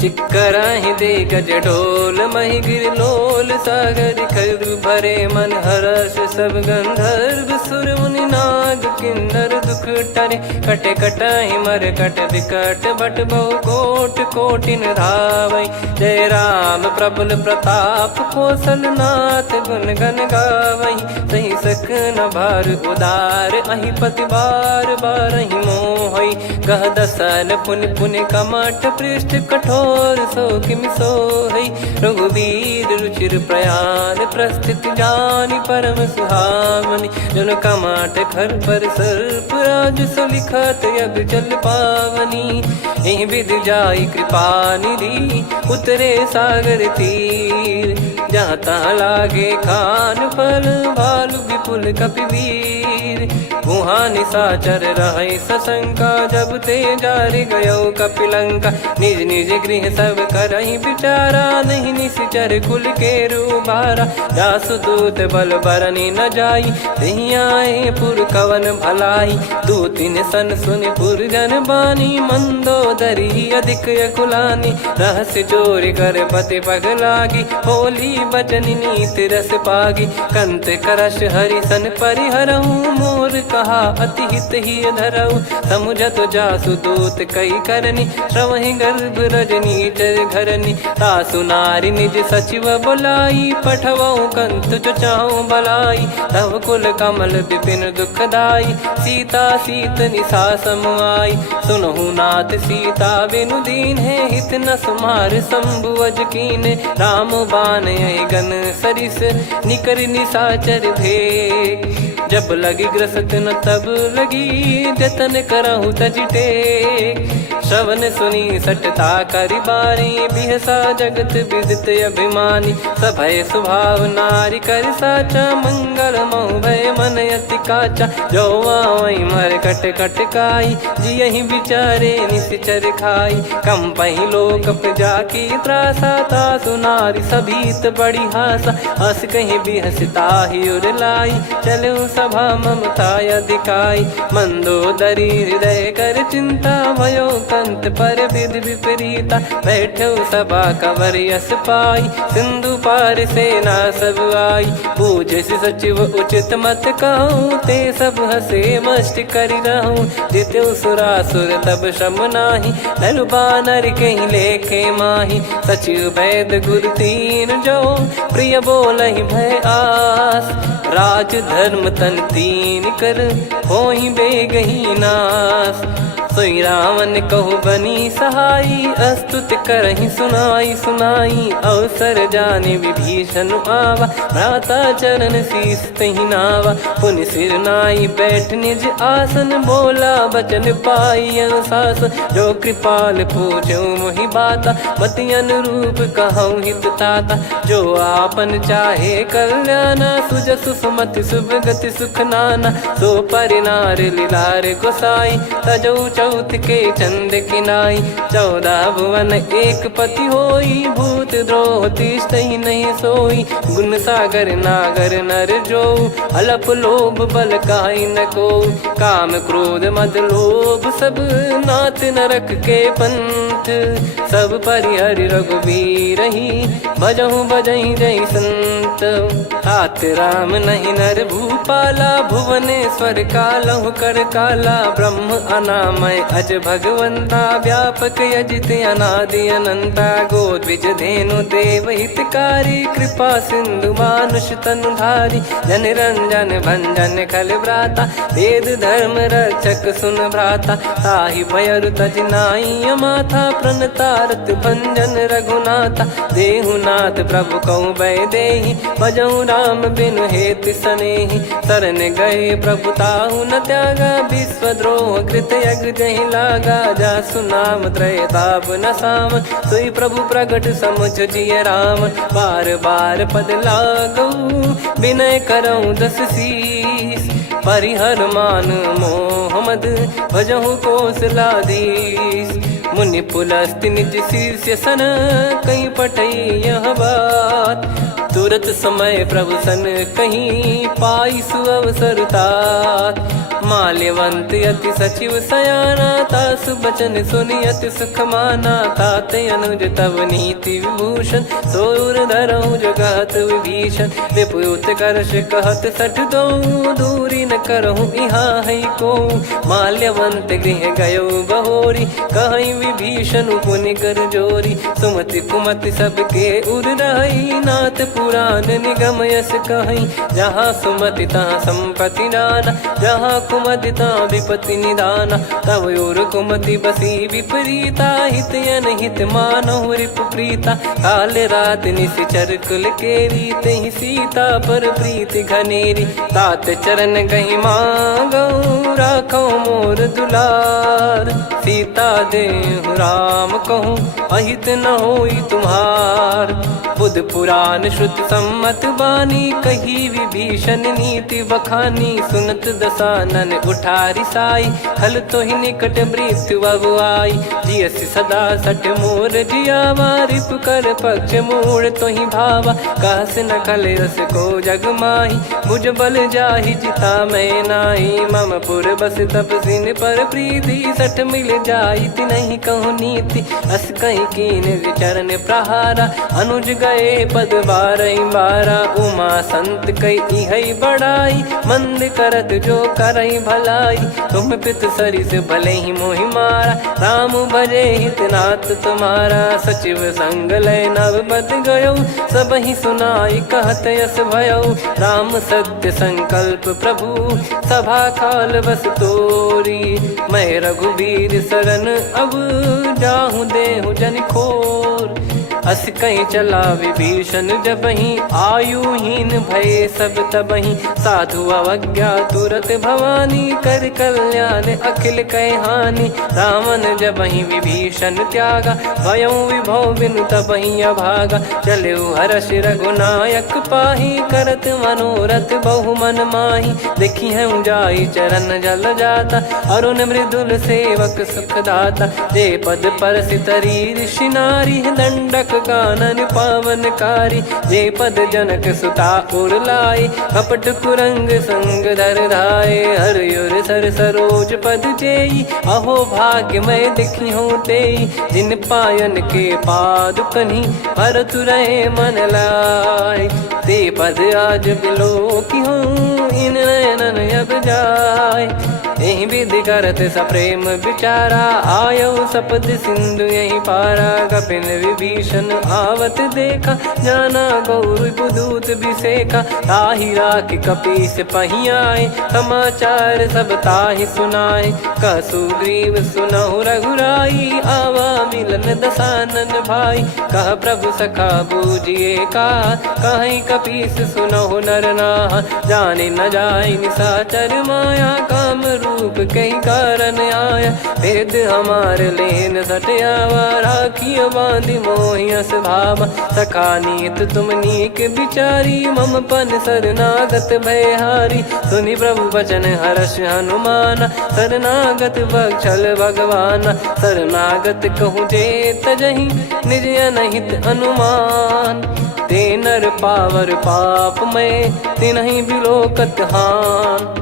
चिक्कराहि दे गज डोल महि गिर लोल सागर खरु भरे मन हर्ष सब गंधर्व सुर मुनि नाग किन्नर दुख टरे। कटे कटाहि मर कट विकट बट बहु कोट कोटिन धावई। जय राम प्रबल प्रताप कौशलनाथ गुण गण गावई। सही सक न भार उदार अहि पति बार बार ही मोहई। गह दसन पुन पुन कमठ पृष्ठ कठोर सो किम सोहई। रघुवीर रुचिर प्रयाण प्रस्थित जानि परम सुहावनी। जन कमठ खर पर सर्प राज सलिखत अब चल पावनी। एहि विध जाई कृपा निधि उतरे सागर तीर। जहाँ तहाँ लागे खान फल भालु विपुल कपिवीर। वहाँ निशाचर रहे सशंका जब ते जारि गयो कपिलंका। निज निज गृह सब करहि विचारा नहीं निश्चर कुल के रूबारा। जासु दूत बल बरनी न जाई तहि आए पुर कवन भलाई। दूतिन सन सुन पुर जन बानी मंदोदरी अधिक अकुलानी। रहस्य चोरी कर पति पग लागी होली बचन नीत रस पागी। कंत करश हरि सन परिहरहु मोर कहा अति हित ही धरऊ। समुझत जासु दूत कई करनी श्रवहि गर्भ रजनी चर घरनी। तासु नारी निज सचिव बुलाई पठवऊ कंत जो चाहू बलाई। तब कुल कमल विपिन दुखदाई सीता सीत निशा समुआई। सुनहु नाथ सीता बिनु दीन है हित न सुमार शंभु अज कीन। राम बान गन सरिस निकर निशाचर भेग। जब लगी ग्रसत न तब लगी जतन करहु तज टेक। श्रवण सुनी सटता करि बारी बिहसा जगत विदित अभिमानी। सभय स्वभाव नारी कर साचा मंगल मऊ भय मन अति काचा। जो आवई मर कट कट काई जियहि विचारे निश्चर खाई। कम पही लोक प्रजा की त्रासा तासु नारी सभीत बड़ी हासा। हस कहीं बिहसता ही उर लाई चलऊ सभा ममता अधिकाई। मंदोदरी हृदय कर चिंता भयो कंत पर विधि विपरीता। बैठो सभा कवर यस पाई सिंधु पार सेना सब आई। पूजे सचिव उचित मत कहूँ ते सब हसे मस्त करि रहूँ। जित्यु सुरासुर तब श्रम नाही धनु बानर कहीं लेखे माही। सचिव वैद गुरु तीन जो प्रिय बोलहि भय आस। राज धर्म तन तीन कर होहि बेगही नास। सोई रावण कहु बनी सहाई अस्तुत करहि सुनाई सुनाई। अवसर जाने विभीषण आवा भ्राता चरण शीस तहि नावा। पुनि सिर नाई बैठ निज आसन बोला बचन पाई अनुशासन। जो कृपाल पूछो मोहि बाता मति अनुरूप कहूँ हित ताता। जो आपन चाहे कल्याणा सुजसु सुमति शुभ गति सुख नाना। सो परिनार लीलार गोसाई तजौ चौथ के चंद किनाई। 14 भुवन एक पति होई भूत द्रोह तिष्ठहि नहीं सोई। गुण सागर नागर नर जो अलप लोभ बल काई न को। काम क्रोध मद लोभ सब नाथ नरक के पंथ। सब परिहरि रघुबीर ही भजहु भजहि जय संत। तात राम नहीं नर भूपाला भुवनेश्वर कालहु कर काला। ब्रह्म अनामय अज भगवंता व्यापक यजित अनादि अनंता। गोद्विज धेनु देव हितकारी कृपा सिंधु मानुष तनुधारी। जन रंजन भंजन खल व्राता वेद धर्म रक्षक सुन भ्राता। ताहि भयरु तज नाई माथा प्रणतारत भंजन रघुनाथा। देहुनाथ प्रभु कहु भय देहि भजहु राम बिनु हेतु सनेहि। शरण गए प्रभु ताहु न त्यागा विश्वद्रोह कृत यज्ञ जहि लागा। जासु नाम त्रय ताप न साम सोई प्रभु प्रगट समुझ जिय राम। बार बार पद लागऊ विनय करऊँ 10 शीस। परिहर मान मोह मद भजहु कौशलाधीश। मुनि पुलस्त्य निज शीर्ष सन कहीं पटई यह बात। तुरत समय प्रभु सन कहीं पाई सुअवसर तात। माल्यवंत अति सचिव सयाना, तासु बचन सुनि अति सुख माना। ताते अनुज तव नीति विभूषण, सोर धरहु जगत विभीषण। विपुत करश कहत सठ दो, दूरी न करहु इहाँ है को। माल्यवंत गृह गयो बहोरी, कहीं विभीषण पुनि कर जोरी। सुमति कुमति सबके उर रही, नाथ पुराण निगम यस कहीं। जहाँ सुमति तहाँ संपत्ति नाना, जहाँ कुमति तहाँ विपत्ति निदाना। तब और कुमति बसी विपरीता, हित अनहित मानहु रिपु प्रीता। काल रात निश्चर कुल केरी, तहि सीता पर प्रीति घनेरी। तात चरण गही मांगऊ, राखो मोर दुलार। सीता देहु राम कहूँ, अहित न होई तुम्हार। बुध पुराण श्रुत सम्मत बानी, कही विभीषण नीति बखानी। सुनत दसानन उठारी साई, खल तो ही निकट मृत्यु अब आई। जियसि सदा सठ मोर जियावा, रिप कर पक्ष मूड़ तो ही भावा। कहस न खल रस को जग माही, भुज बल जाहि जिता मैं नाई। मम पुर बस तप सिन पर प्रीति, सठ मिल जाई नहीं कहूँ नीति। अस कहीं कीन चरण प्रहारा, अनुज गए पद बारई बारा। उमा संत कई है बड़ाई, मंद करत जो करई भलाई। तुम पित सरिस भले ही मोहि मारा, राम भजे हित नाथ तुम्हारा। सचिव संग लय नव बद गयो, सब ही सुनाई कहत यस भयो। राम सत्य संकल्प प्रभु, सभा खाल बस तोरी। मैं रघुबीर शरण अब, जाहु देहु जन खोर। अस कहीं चला विभीषण जबहि, आयुहीन भय सब तबहि। साधु अवज्ञा तुरत भवानी, कर कल्याण अखिल कह हानि। रावण जबहि विभीषण त्यागा, भयउ विभव बिनु तबहि अभागा। चलऊ हर्ष रघुनायक पाही, करत मनोरथ बहु मन माही। देखी है जाई चरण जल जाता, अरुण मृदुल सेवक सुख दाता। जे पद पर सितरी ऋषि नारी, दंडक कानन पावनकारी। जे पद जनक सुता उर लाए, कपट कुरंग संग धर धाये। हरियुर सर सरोज पद जेई, अहो भाग्य मैं दिखी हूँ तेई। जिन पायन के पाद कन्ही, भरत रहे मन लाय। ते पद आज बिलो की हूँ, इन नयनन अब जाय। यही विधि करत सप्रेम विचारा, आयो सपद सिंधु यही पारा। कपिन विभीषण आवत देखा, जाना गौर बुदूत बिसेखा। ताहि राख कपीस पही आए, समाचार सब ताहि सुनाए। कह सुग्रीव सुनहु रघुराई, आवा मिलन दसानन भाई। कह प्रभु सखा बूझिए का, कहीं कपीस सुनहु नर नाहा। जाने न जाय निशाचर माया, काम रूप कई कारण आया। भेद हमार लेन सटयावा, राखिय बांधि मोहियस भावा। सखा नीत तुम नीक बिचारी, मम पन शरणागत भयहारी। सुनि प्रभु वचन हर्ष हनुमाना, शरणागत बक्षल भगवाना। शरणागत कहूँ जे तजहि, निज अनहित अनुमान। ते नर पावर पाप में, तिन्हि बिलोकत हान।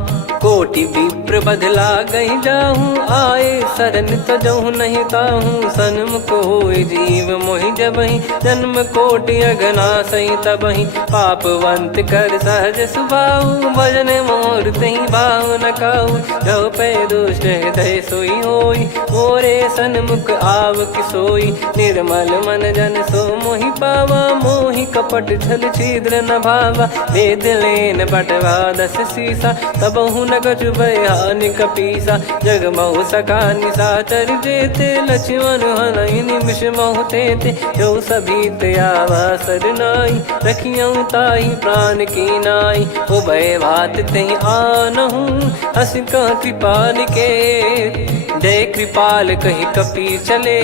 कोटि विप्र बदला गई जाहूँ, आए शरण तजहु नहीं ताहूँ। सन्मुख होय जीव मोहि जबहि, जन्म कोटि अघना सही तबहि। पापवंत कर सहज सुभाऊ, भजन मोर तहि भाव न काऊ। जो पै दुष्ट हृदय सोई होई, मोरे सन्मुख आव किसोई। निर्मल मन जन सो मोहि पावा, मोहि कपट छल छिद्र न भावा। वेद लेन बटवा दस सीसा, तबहु न कछु भयानि कपीसा। जग महु सका निशाचर जेते, लक्ष्मण हनहि निमिष महु तेते। जो सभी त्यावा सरनाई, रखियऊ ताहि प्राण की नाई। उभय भात तहि आनहु, हस कह कृपाल के। जय कृपाल कहि कपी चले,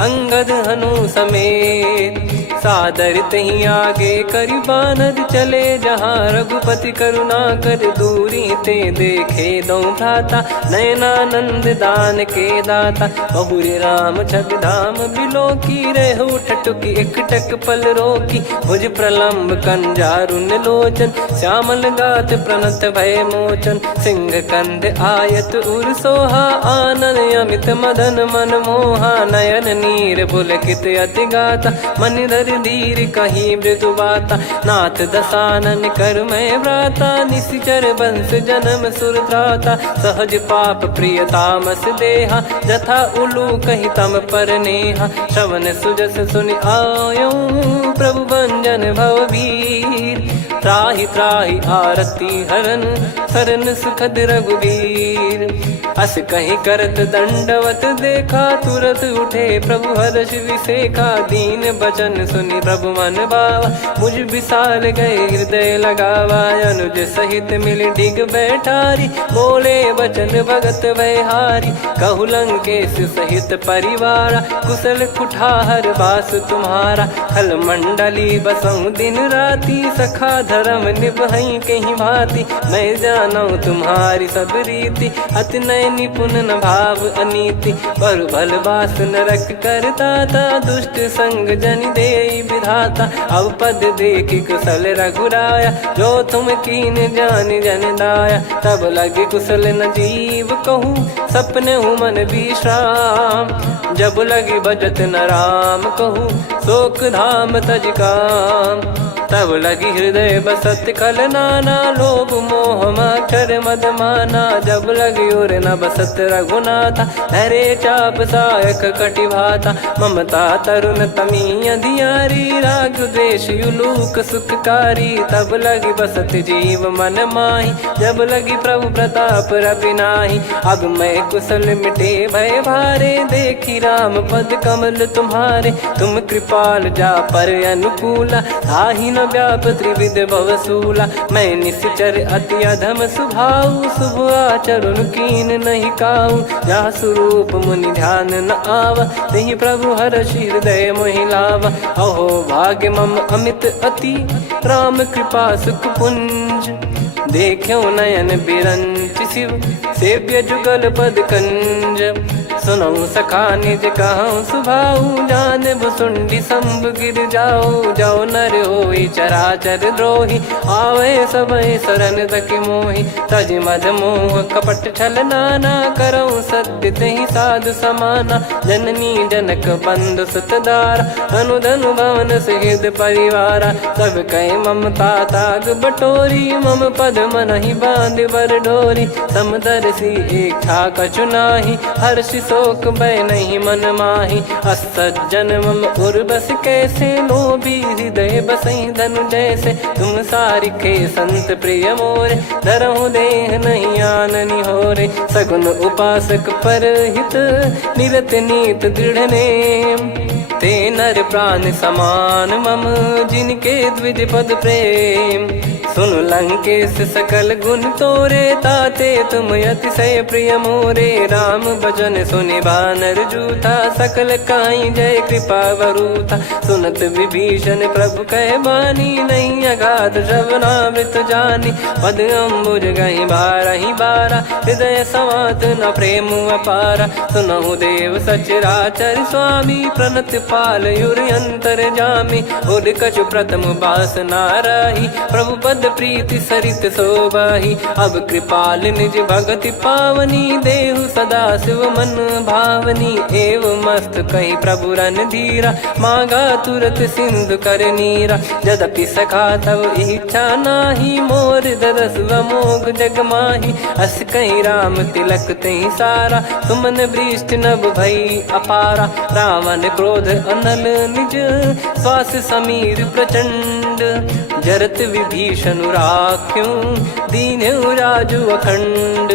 अंगद हनु समेत। सादर तहीं आगे करी बानर चले जहाँ रघुपति करुणा कर दूरी ते देखे दो भ्राता नयनानंद दान के दाता बहुरी राम छग धाम बिलो की रेहू ठटुकी एकटक पल रोकी भुज प्रलंब कंजारुन लोचन श्यामल गात प्रणत भय मोचन सिंह कंद आयत उर सोहा आनन अमित मदन मन मोहा नयन नीर पुलकित अति गाता मन धर धीर कहीं मृदु बाता नाथ दसानन कर मैं व्राता निशिचर बंस जन्म सुरत्राता सहज पाप प्रिय तामस देहा जथा उलू कही तम पर नेहा श्रवण सुजस सुनि आयो प्रभु भंजन भववीर त्राहि त्राहि आरती हरन सरन सुखद रघुवीर अस कहीं करत दंडवत देखा तुरत उठे प्रभु हर्ष विसेखा दीन बचन सुनि प्रभु मन भावा मुझ विसार गए हृदय लगावा अनुज सहित मिल डिग बैठारी बोले बचन भगत वैहारी कहु लंकेश सहित परिवारा कुशल कुठार बास तुम्हारा खल मंडली बसऊं दिन राती सखा धर्म निभई कहीं भांति मैं जानू तुम्हारी सब रीति अति नय निपुण न भाव अनीति पर भल बास नरक करता था दुष्ट संग जन दे विधाता अब पद देखि कुशल रघुराया जो तुम कीन जान जन दाया तब लगे कुशल न जीव कहूँ सपने हूँ मन विश्राम जब लगे बजत न राम कहूँ शोक धाम तज काम तब लगी हृदय बसत कल नाना लोभ मोह मच्छर मद माना जब लगी उर न बसत रघुनाथा हरे चाप सायक कटि भाता ममता तरुण तमी अधियारी राग द्वेष युलूक सुखकारी तब लगी बसत जीव मन माही जब लगी प्रभु प्रताप रवि नाही अब मैं कुशल मिटे भय भारे देखी राम पद कमल तुम्हारे तुम कृपाल जा पर अनुकूला ताहि न व्याप त्रिविध भवसूला मैं निश्चर अति अधम सुभाऊ शुभ आचरण कीन नहीं काऊ जा स्वरूप मुनि ध्यान न आवा नहीं प्रभु हर्ष हृदय मोहिलावा अहो भाग्य मम अमित अति राम कृपा सुख पुंज देखो नयन बिरंच शिव सेव्य जुगल पद कंज सुनऊ सखा निज कहूँ सुभाऊ जान भुसुंडी संभ गिर जाओ जाओ नर होई चराचर द्रोही आवे सबय शरण तक मोहि तज मद मोह कपट छल नाना करऊँ सत्य तहि साधु समाना जननी जनक बंधु सुतदारा अनुधनु भवन सहित परिवारा सब कहे ममता ताग बटोरी मम पद मन ही बांध बर डोरी समदर्शी इच्छा कछु नाही हर्ष शोक भय नहीं मन माही असज्जन मम उर्वश कैसे लोभी हृदय बसई धनु जैसे तुम सारिखे संत प्रिय मोरे धरहु देह नहीं आननि होरे सगुन उपासक पर हित निरत नीत दृढ़ नेम ते नर प्राण समान मम जिनके द्विज पद प्रेम सुन लंकेश सकल गुण तोरे ताते तुम अतिशय प्रिय मोरे राम भजन सुनि बानर जूथा सकल काई जय कृपा वरूथा सुनत विभीषण प्रभु कह बानी नहीं अगाध श्रवणामृत जानी पद अम्बुज गहि बारहि बारा हृदय समात न प्रेम अपारा सुनहु देव सचराचर स्वामी प्रणत पाल युर अंतर जामी उद कछु प्रथम बास नाराही प्रभु पद प्रीति सरित शोभाही अब कृपाल निज भगति पावनी देहु सदा शिव मन भावनी एव मस्त कही प्रभु रन धीरा मांगा तुरत सिंधु कर नीरा यद्यपि सखा तब इच्छा नाही मोर दरस मोग जग माही अस कहीं राम तिलक तही सारा सुमन वृष्टि नभ भई अपारा रावण क्रोध अनल निज श्वास समीर प्रचंड जरत विभीषण राख्यूं दीन्हु राजु अखंड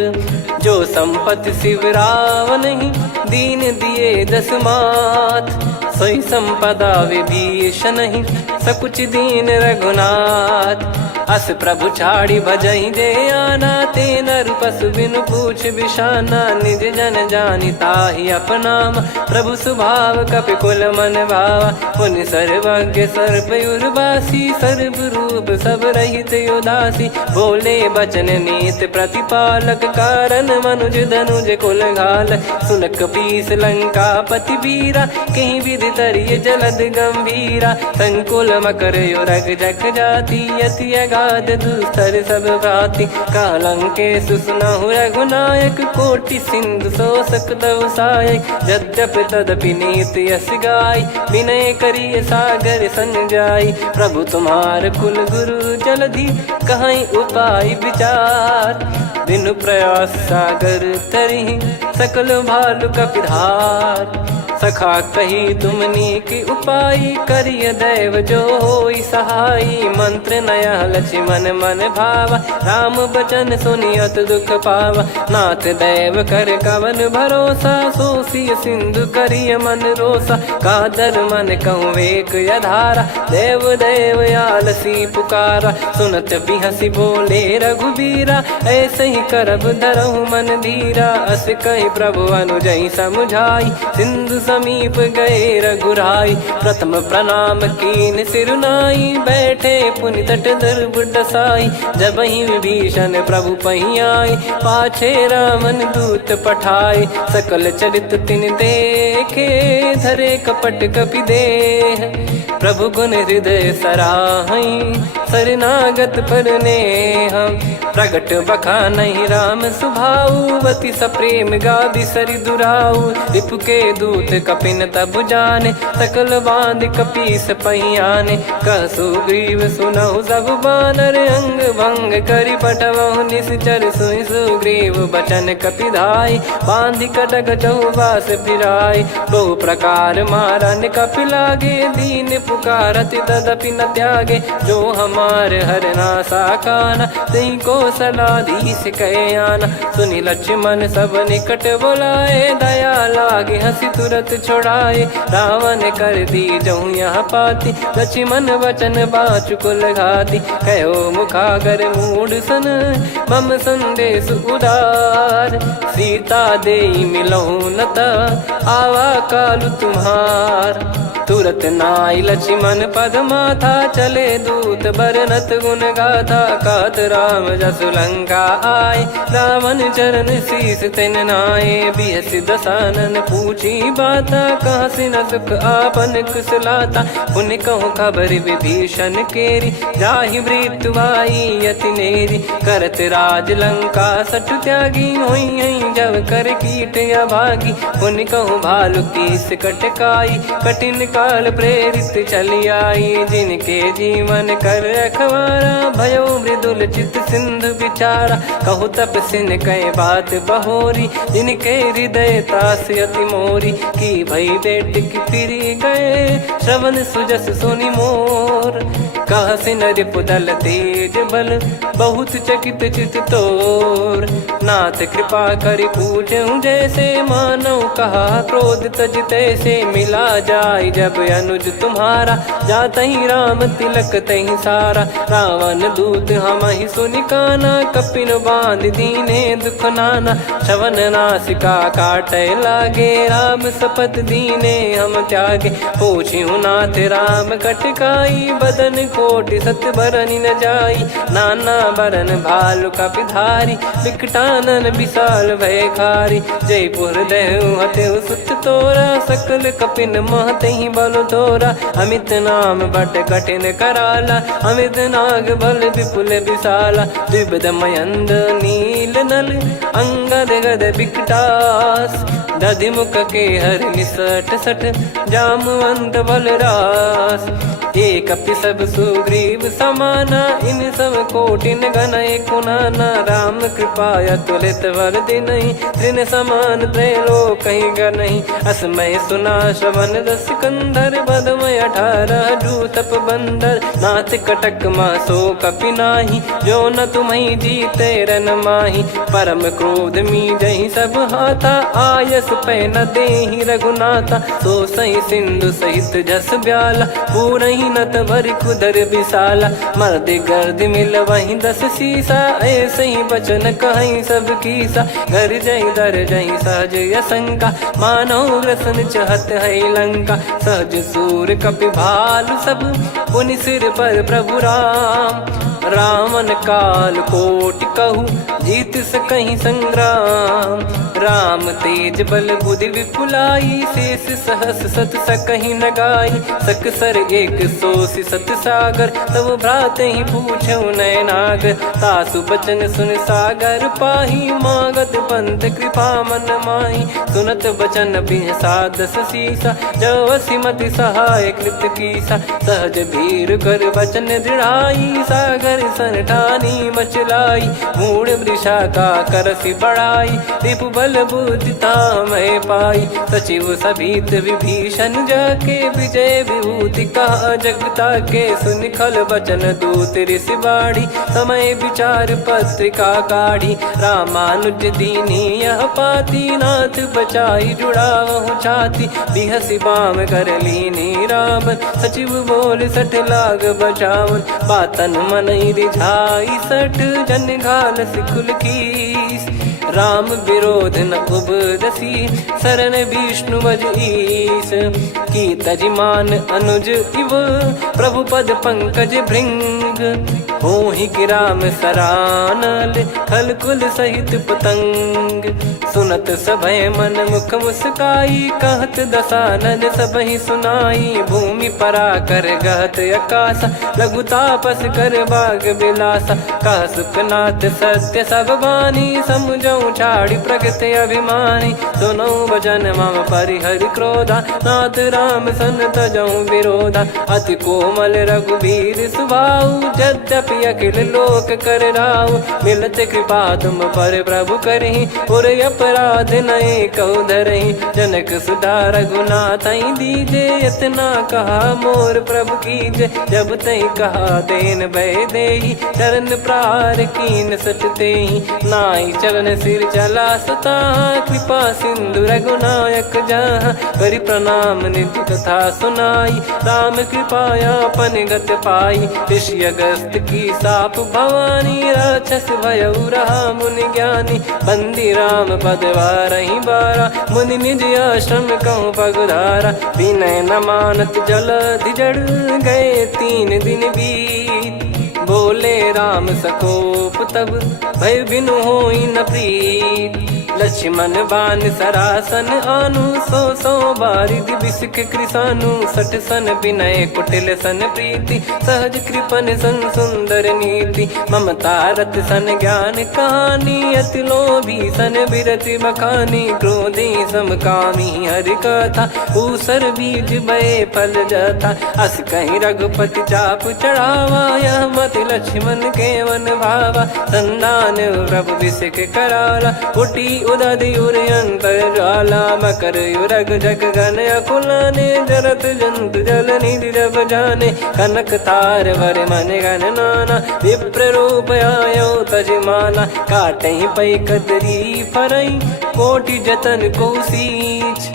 जो संपत्ति शिव रावण ही दीन दिए दस मात सोई संपदा विभीषण ही सकुच दीन रघुनाथ अस प्रभु छाड़ी भजई जे आना, ते नर पशु बिनु पूछ बिशाना, निज जन जानी ताहि अपनाम, प्रभु स्वभाव कपि कुल मन भावा, पुनि सर्वज्ञ सर्वयुर्वासी, सर्व रूप सब रहित उदासी, बोले बचन नीत प्रतिपालक, कारण मनुज धनुज कुल घाल, सुन कपीस लंका पति वीरा, कहीं विधि तरिय जलद गंभीरा, संकुल मकर युरग जख जाति, अति अगाध दुस्तर सब भाति, कालंके सुसनहु रघुनायक, कोटि सिंधु शोषक तव सहायक, यद्यपि तदपि नीति यस गाय, विनय करिय सागर सन जाई, प्रभु तुम्हार कुल गुरु जलधि, कहीं उपाय विचार, बिनु प्रयास सागर तरि, सकल भालु कपिधार, सखा कही तुमनी की उपाय, करिय दैव जो होई सहाई, मंत्र नया लक्ष्मण मन भावा, राम बचन सुनियत दुख पावा, नाथ दैव कर कवन भरोसा, सोसिय सिंधु करिय मन रोसा, कादर मन कहूँ एक यधारा, देव देव आलसी पुकारा, सुनत बिहसी बोले रघुबीरा, ऐसे ही करब धरहु मन धीरा, अस कही प्रभु अनुजई समुझाई, सिंधु समीप गए रघुराई, प्रथम प्रणाम कीन सिरुनाई, बैठे पुनि तट दर्भ डसाई, जब ही विभीषण प्रभु पही आए, पाछे रामन दूत पठाए, सकल चरित तिन देखे, धरे कपट कपि देह, प्रभु गुण हृदय सराहई, शरणागत पर नेह, प्रगट बखानहि राम सुभाऊ, बति सप्रेम गादि सरि दुराऊ, रिपु के दूत कपिन तब जाने, सकल बांध कपीस पहियाने, कह सुग्रीव सुनहु सब बानर, अंग भंग करि पटवहु निश्चर, सुनि सुग्रीव बचन कपिधाई, बांधि कटक चौबास फिराई, बहु प्रकार मारन कपि लागे, दीन पुकारत तदपि न त्यागे, जो हमार हरना साकाना, तई को सलाधीश कहे आना, सुनि लक्ष्मण सब निकट बुलाए, दया लागे हंसी तुरत छोड़ाए, रावण कर दी जहूँ यहाँ पाती, लक्ष्मण वचन बाचु कुल घाती, कहो मुखागर मूड सन, मम संदेश उदार, सीता देई मिलहु नता, आवा कालु तुम्हार, तुरत नाई लक्ष्मण पद माथा, चले दूत बरनत गुण गाथा, कहत राम जसु लंका आए, रावण चरण शीस तिन नाये, बिहस दसानन पूछी बाता, कहाँ से न सुख आपन कुशलाता, पुन कहूँ खबर विभीषण केरी, जाहि मृत्यु आई यति नेरी, करत राज लंका सठ त्यागी, होई जब कर कीट अभागी, पुन कहूँ भालु कीस कटकाई, कठिन काल प्रेरित चली आई, जिनके जीवन कर रखवारा, भयो मृदुल चित सिंधु विचारा, कहु तप सिन कई बात बहोरी, जिनके हृदय तास अति मोरी, की भई बेट की फिरी गए, श्रवण सुजस सुनि मोर, कह सिन रिपुदल तेज बल, बहुत चकित चित तोर, नाथ कृपा करि पूछऊं जैसे, मानव कहा क्रोध तज तैसे, मिला जाय जब अनुज तुम्हारा, जात ही राम तिलक तही सारा, रावण दूत हम ही सुनि काना, कपिन बांध दीने दुख नाना, श्रवण नासिका काटे लागे, राम सपत दीने हम त्यागे, पूछिहु नाथ राम कटकाई, बदन कोटि सत बरनि न जाई, नाना बरन भालु कपिधारी, विकटानन विशाल भयखारी, जयपुर देहु हतेउ सुत तोरा, सकल कपिन महतहि बल तोरा, अमित नाम बट कठिन कराला, अमित नाग बल विपुल विशाला, द्विविध मयंद नील नल, अंगद गद विकटास, दधिमुख के हर निसठ सठ, जामवंत बलरास, एक अपि सब सुग्रीव समाना, इन सब कोटिन गणय कुनाना, राम कृपा अतुलित वर दिनहि, तृण समान त्रैलोक कहीं गनहि, असमय सुना श्रवण रस कंधर, बदमय 18 जूतप बंदर, नाथ कटक मासो कपि नाही, जो न तुम्हि जीते रन माही, परम क्रोध मी जहि सब हाथा, आयस मानस पे न देहि रघुनाथा। सो सही सिंधु सहित जस ब्याला, पूरही नत भरि कुदर विशाला। मर्द गर्द मिल वही 10 सीसा, ऐसे ही बचन कहीं सब कीसा। घर जय दर जय सहज असंका, मानव ग्रसन चहत है लंका। सहज सूर कपि भालु सब, पुनि सिर पर प्रभु राम। रामन काल कोटि कहु, जीत सकहि संग्राम। राम तेज बल बुद्धि विपुलाई, शेष सहस सत सकहि न गाई। सकसर एक सोसी सत सागर, तब भ्रात ही पूछौ नयनागर। तासु बचन सुन सागर पाही, मांगत पंथ कृपा मन माही। सुनत बचन बिहसा 10 सीसा, जवसि मति सहाय कृत कीसा। सहज धीर कर बचन दृढ़ाई, सागर सन ठानी मचलाई। मूढ़ वृषा का करसि बढ़ाई, रिपु बल बुद्धि तामय पाई। सचिव सभीत विभीषण जाके, विजय विभूति कहा जगता के। सुनि खल बचन दूत ऋषि बाढ़ी, समय विचार पत्रिका काढ़ी। रामानुज दीनी यह पाती, नाथ बचाई जुड़ावहु छाती। बिहसि बाम कर लीनी रावण, सचिव बोल 60 लाग बचावन। बातन मनई रिझाई 60, जन घाल सिकुल कीस। राम विरोध न उपदसी, शरण विष्णु बज ईस। की तजिमान अनुज इव, प्रभु पद पंकज भृंग। होहि कि राम सरानल, खल कुल सहित पतंग। सुनत सभय मन मुख मुस्काई, कहत दसानन सबहि सुनाई। भूमि परा कर गहत आकाशा, लघु तापस कर बाग बिलासा। कह सुखनाथ सत्य सब बानी, समझौ छाड़ी प्रगति अभिमानी। सुनो भजन मम परिहरि क्रोधा, नाथ राम सन तजौ विरोधा। अति कोमल रघुवीर सुभाऊ, यद्यपि अखिल लोक कर राऊ। मिलत कृपा तुम पर प्रभु करहि, और अपराध नए कौ धरहि। जनक सुधा रघुनाथ दीजे, इतना कहा मोर प्रभु कीजे। जब तई कहा देन भय देहि, चरण प्रार कीन सटतेहि। नाई चरण सिर चला सता, कृपा सिंधु रघुनायक जहाँ। करि प्रणाम निज कथा सुनाई, राम कृपाया पन गत पाई। ऋषि अगस्त की साप भवानी, राक्षस भयउ रहा मुनि ज्ञानी। बंदी राम पद वारहि बारा, मुनि निज आश्रम कहूँ पगधारा। विनय न मानत जलधि जड़, गए 3 दिन बीत। बोले राम सकोप तब, भय बिनु होई न प्रीत। लक्ष्मण बान सरासन आनु, 100 बारिधि बिसक कृसानु। 60 सन विनय कुटिल सन प्रीति, सहज कृपन सन सुंदर नीति। ममता रत सन ज्ञान कहानी, अति लोभी सन बिरति बखानी। क्रोधी समकामी हरि कथा, ऊसर बीज भय फल जथा। अस कहीं रघुपति चाप चढ़ावा, यह मति लक्ष्मण के वन भावा। संदान प्रभु बिसक कराला, कुटी उदधि उर अंतर ज्वाला। मकर युरग जग गन अकुलाने, जरत जंतु जल निधि जब जाने। कनक तार वर मन गण नाना, विप्र रूप आयो तजमाना। काटहि पै कतरी फरई, कोटि जतन को सींच।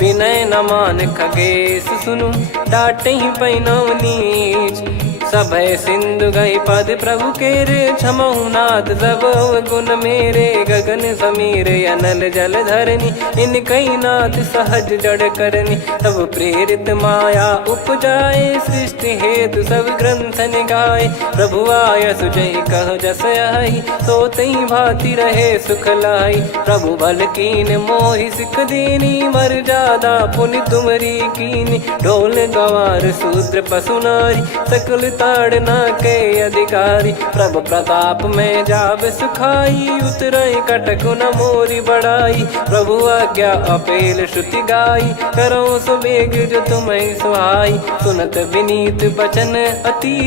विनय न मान खगेश सुनु, डांटहि पै नव नीच। सभय सिंधु गई पद प्रभु केरे, क्षमहु नाथ सब गुण मेरे। गगन समीर अनल जल धरनी, इन कई नाथ सहज जड़ करनी। तब प्रेरित माया उपजाए, सृष्टि हेतु सब ग्रंथ निगाए। प्रभु आय सुजय कह जस आई, सोतहि भांति रहे सुख लाई। प्रभु बल कीन मोहि सिख दीनी, मर्यादा पुनि तुमरी कीनी। ढोल गवार शूद्र पशु नारी, सकल ताड़ना के अधिकारी। प्रभु प्रताप में जाब सुखाई, उतरई कटक न मोरी बढ़ाई। प्रभु आज्ञा अपेल श्रुति गाई, करो सुबेग जो तुम्हें सुहाई। सुनत विनीत बचन अति,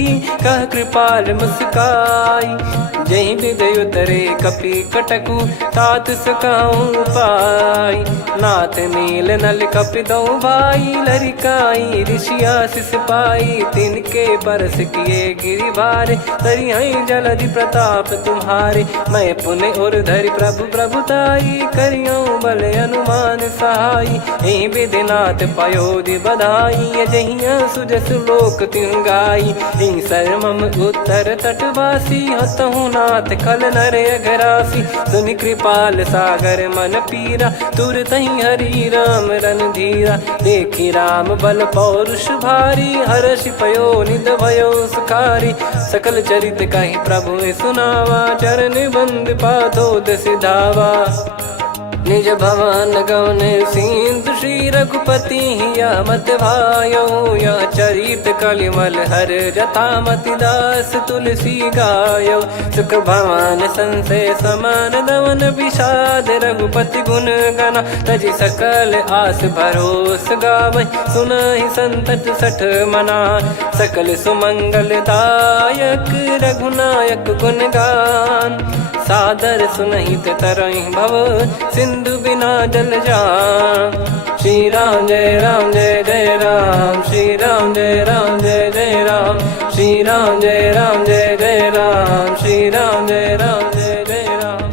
कह कृपाल मुस्काई। जही विदय उतरे कपि कटकु, तात सकाऊं पाई। नाथ नील नल कपि दो भाई, लरिकाई ऋषि आशीष पाई। तिनके परस किए गिरि बारे, तरी हई जलधि प्रताप तुम्हारे। मैं पुण्य और धरि प्रभु प्रभुताई, करियो बल अनुमान सहाई। ए विधिनाथ पयोधि बधाई, जहिया सुजस लोक तिहु गाई। ए सरमम उत्तर तटवासी, हतहु नाथ खल नर अघरासी। सुनि कृपाल सागर मन पीरा, तुरत ही हरि राम रन धीरा। देखी राम बल पौरुष भारी, हर्षि पयो निध भयो सुखारी। सकल चरित कहि प्रभु सुनावा, चरण बंद पाथो सिधावा। निज भवन गौन सिंधु श्री रघुपति या मत भायो। या चरित कलिमल हर जथा मति दास तुलसी गायो। सुख भवन संशय समान दवन विषाद, रघुपति गुण गना तजि सकल आस भरोस गावै। सुनहि संतत सठ मना, सकल सुमंगल दायक रघुनायक गुण गान। सादर सुनहित तरहि भव, सिंधु बिना जल जान। श्री राम जय राम जय जय राम, श्री राम जय राम जय जय राम। श्री राम जय राम जय जय राम, श्री राम जय राम जय जय राम।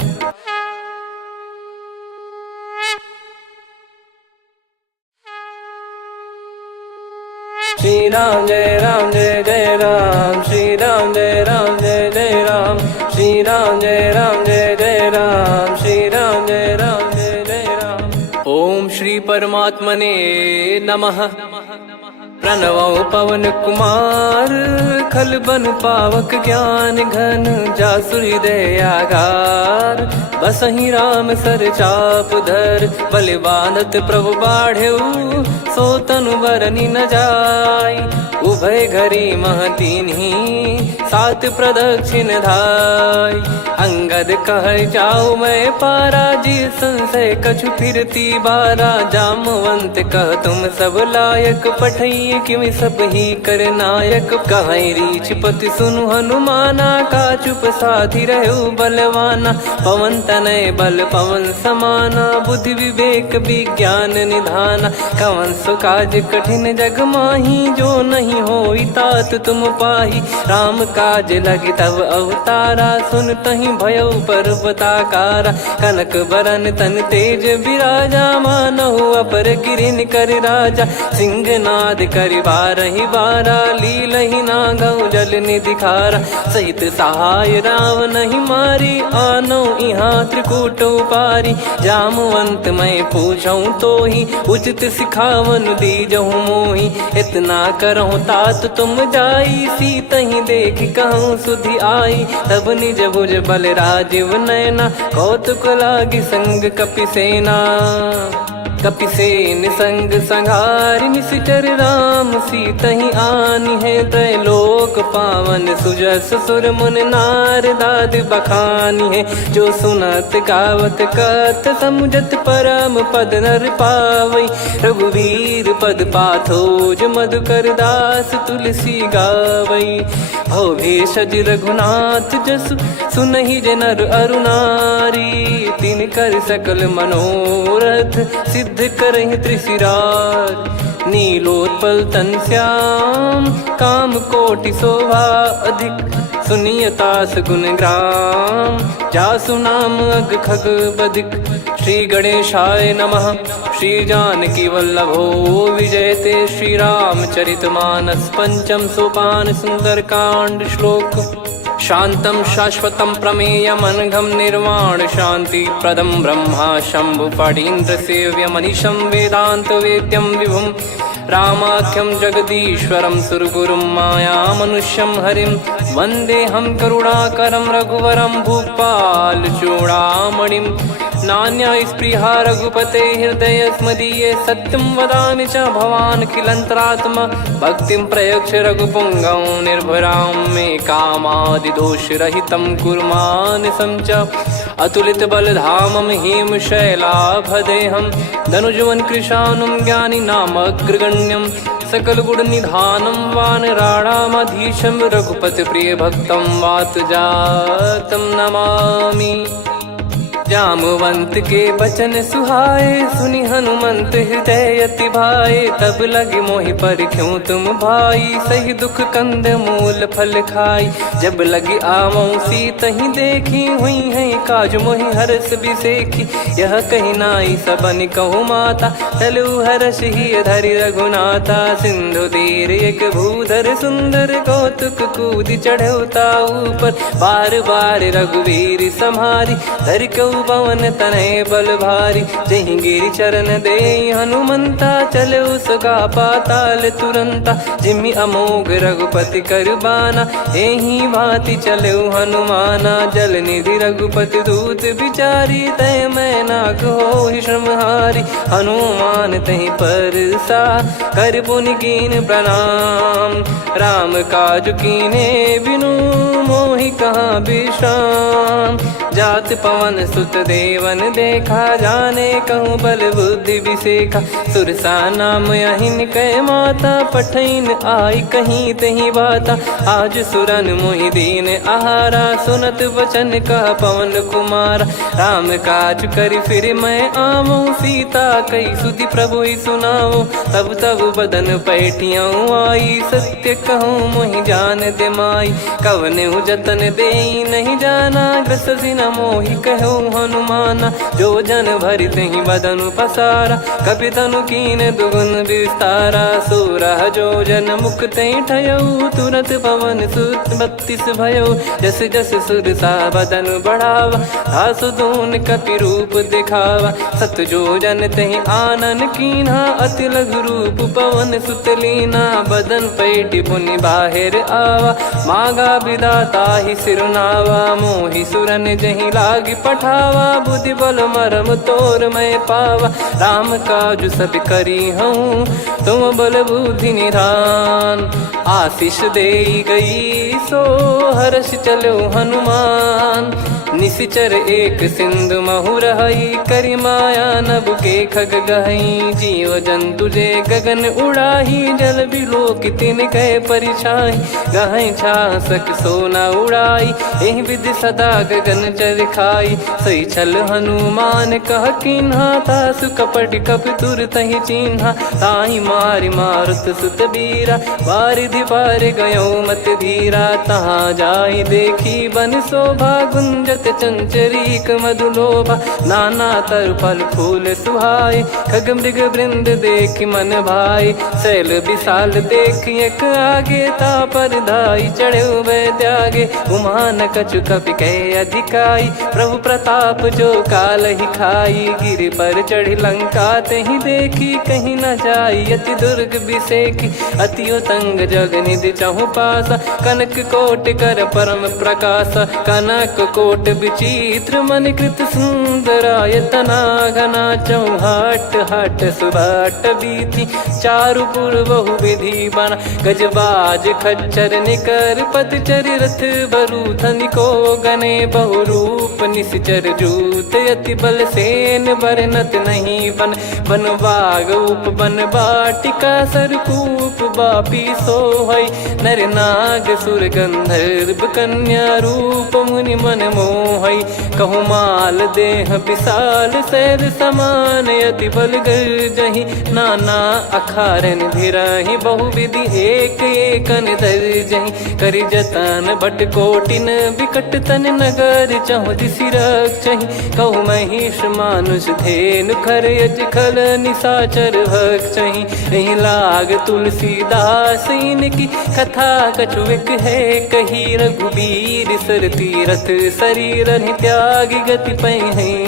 श्री राम जय राम जय जय राम, श्री राम जय राम जय जय राम। श्री राम जय राम जय जय राम, श्री राम जय राम जय जय राम। ओम श्री परमात्मने नमः। प्रणवो पवन कुमार, खल बन पावक ज्ञान घन। जासु हृदय आगार, बसहि राम सर चाप धर। बल बांधत प्रभु बाढ़ऊ, सो तनु बरनि न जाय। उभय घरी मह दीन्ही, सात प्रदक्षिण धाय। अंगद कह जाऊ मैं पारा, जी संशय कछु फिरती बारा। जामवंत कह तुम सब लायक, पठइय किमि सब ही कर नायक। कहै रीछ पति सुनु हनुमाना, का चुप साधि रहु बलवाना। पवन तनय बल पवन समाना, बुद्धि विवेक विज्ञान निधाना। कवन सो काज कठिन जग माही, जो नहीं होई तात तुम पाही। राम काज लगी तब अवतारा, सुन तहि भयो पर्वताकारा। कनक बरन तन तेज बिराजा, मानहु अपर गिरिन कर राजा। सिंहनाद करि बारहि बारा, लीलहि नागौ जल निधि खारा। सहित सहाय रावण नहीं मारी, आनो इहाँ त्रिकूट उपारी। जामवंत मैं पूछऊँ तोहि, उचित सिखावन दीजहु मोहि। इतना करहु तात तुम जाई, सीतहि देख कहूँ सुधि आई। तब निज भुज बल राजीव नयना, कौतुक लागी संग कपिसेना। कपिसेन संग संहारि, निशिचर राम सीतहि आनि है। त्रैलोक पावन सुजस सुर मुन नार, दाद बखानी है। जो सुनत गावत कथ, समुझत परम पद नर पावै। रघुवीर पद पाथोज, मधुकर दास तुलसी गावै। भवेशज रघुनाथ जसु, सुनहि जे नर अरु नारी। तिन कर सकल मनोरथ, सिद्ध करहि त्रिशिराज। नीलोत्पल तन श्याम, काम कोटि शोभा अधिक। सुनियतास गुण ग्राम, जासु नाम अग खग बदिक। श्री गणेशाय नमः। श्री जानकी वल्लभो विजयते, श्री रामचरितमानस। पंचम सोपान सुंदरकांड श्लोक। शांतं शाश्वतं प्रमेयमनघं निर्वाण शांति प्रदं ब्रह्मा शंभु फणीन्द्र सेव्य मनीषं वेदांत वेद्यं विभुं। रामाख्यं जगदीश्वरं सुरगुरुं माया मनुष्यं हरिं। वन्देऽहं करुणाकरं रघुवरं भूपाल चूडामणिं। नान्या स्पृहा रघुपते हृदय स्मदीये, सत्यं वदामि च भवानखिलन्तरात्मा। भक्तिं प्रयच्छ रघुपुङ्गं निर्भरां मे कामादिदोषरहितं कुर्मानिसं च। अतुलितबलधामं हेमशैलाभदेहं, धनुजवन कृशानुं ज्ञानिनामग्रगण्यं। सकलगुणनिधानं वानराणामधीशं, रघुपतिप्रियभक्तं वातजातं नमामि। जामवंत के बचन सुहाए, सुनि हनुमंत हृदय अति भाए। तब लगे मोहि पर क्यों तुम भाई, सही दुख कंद मूल फल खाई। जब लगी आवऊं सीतहि देखी, हुई है काज मोहि हरस बिसेखी। यह कही नाई सबन कहु माता, चलु हरष ही धरि रघुनाथा। सिंधु तीर एक भूधर सुंदर, कौतुक कूद चढ़ौता ऊपर। बार बार रघुवीर सम्हारी, धरि कऊ पवन तनय बल भारी। जहि गिरि चरण दे हनुमंता, चले उसका पाताल तुरंता। जिमि अमोघ रघुपति कर बाना, एहि भांति चले हनुमाना। जल निधि रघुपति दूत विचारी, तय मैं नाग होहि श्रमहारी। हनुमान तहि परसा, कर पुनि कीन प्रणाम। राम काज कीने बिनु, मोहि कहाँ विश्राम। जात पवन सुत देवन देखा, जाने कहूँ बल बुद्धि विसेखा। सुरसा नाम अहिन कै माता, पठैन आई कहीं तहीं बाता। आज सुरन मोहि दीन आहारा, सुनत वचन कह पवन कुमारा। राम काज करि फिर मैं आवऊं, सीता कई सुधि प्रभु ही सुनाऊं। तब तब बदन पैठियाँ आई, सत्य कहूँ मोहि जान दे माई। कवने जतन दे नहीं जाना, ग्रसि न मोहि कहूँ हनुमाना। जो जन भरि तहि बदन पसारा, कपि तनु कीन दुगुन विस्तारा। सोरह जो जन मुख तहि ठयऊ, तुरत पवन सुत 32 भयऊ। जस जस सुरसा बदन बढ़ावा, आसु दून कपि रूप दिखावा। सत जो जन तहि आनन कीन्हा, अति लघु रूप पवन सुत लीना। बदन पैठि पुनि बाहिर आवा, मांगा विधाता ही सिरुनावा। मोहि सुरन जहि लागी पठावा, बुद्धि बल मरम तोर मैं पावा। राम काज सब करी हूँ, तुम बल बुद्धि निधान। आशीष दे गई सो हर्ष चलो हनुमान। निशिचर एक सिंधु महु रहई, करि माया नभ के खग गहई। जीव जंतु जे गगन उड़ाही, जल बिलोक तिन कह परिछाई। गहई छासक सोना उड़ाई, एहि विधि सदा गगन चर खाई। सही छल हनुमान कह कीन्हा, तासु कपट कपि तुर तहि चिन्हा। ताहि मारि मारुत सुत बीरा, वारिधि पार गयो मत धीरा। तहाँ जाई देखी बन शोभा, गुंजत चंचरीक मधुलोभा। नाना तर फल फूल सुहाए, खग मृग वृंद देख मन भाई। शैल विशाल देख एक आगे, तापर धाई चढ़े वै त्यागे। उमा न कछु कपि कह अधिकाई, प्रभु प्रताप जो काल ही खाई। गिरि पर चढ़ी लंका तहि देखी, कहीं न जाई अति दुर्ग बिसेखी। अति उतंग जग निधि चहु पासा, कनक कोट कर परम प्रकाशा। कनक कोट विचित्र मन कृत सुंदरायतना। घना चौहाट हाट सुभाट बीथी, चारु पुर बहु विधि बना। गजबाज खच्चर निकर पतचर, रथ बरु धनिको गने। बहु रूप निश्चर जूत, अति बल सेन बरनत नहीं बन। बन बाग उप बन बाटिका, सरकूप बापी सोहई। नर नाग सुर गंधर्व कन्या, रूप मुनि मन मोहई। कहु माल देह विशाल, सैर समान अति बल गर्जहि। नाना अखारन भिरहि, बहु विधि एक एकन धरजहि। करि जतन भट कोटिन, विकट तन नगर चहु दिसि रक्षहि। कहु महिष मानुष धेनु, खर यज खल निशाचर भक्षहि। एहि लाग तुलसीदास इनकी, कथा कछु एक है कही। रघुबीर सर तीरथ शरीर त्यागी, गति पै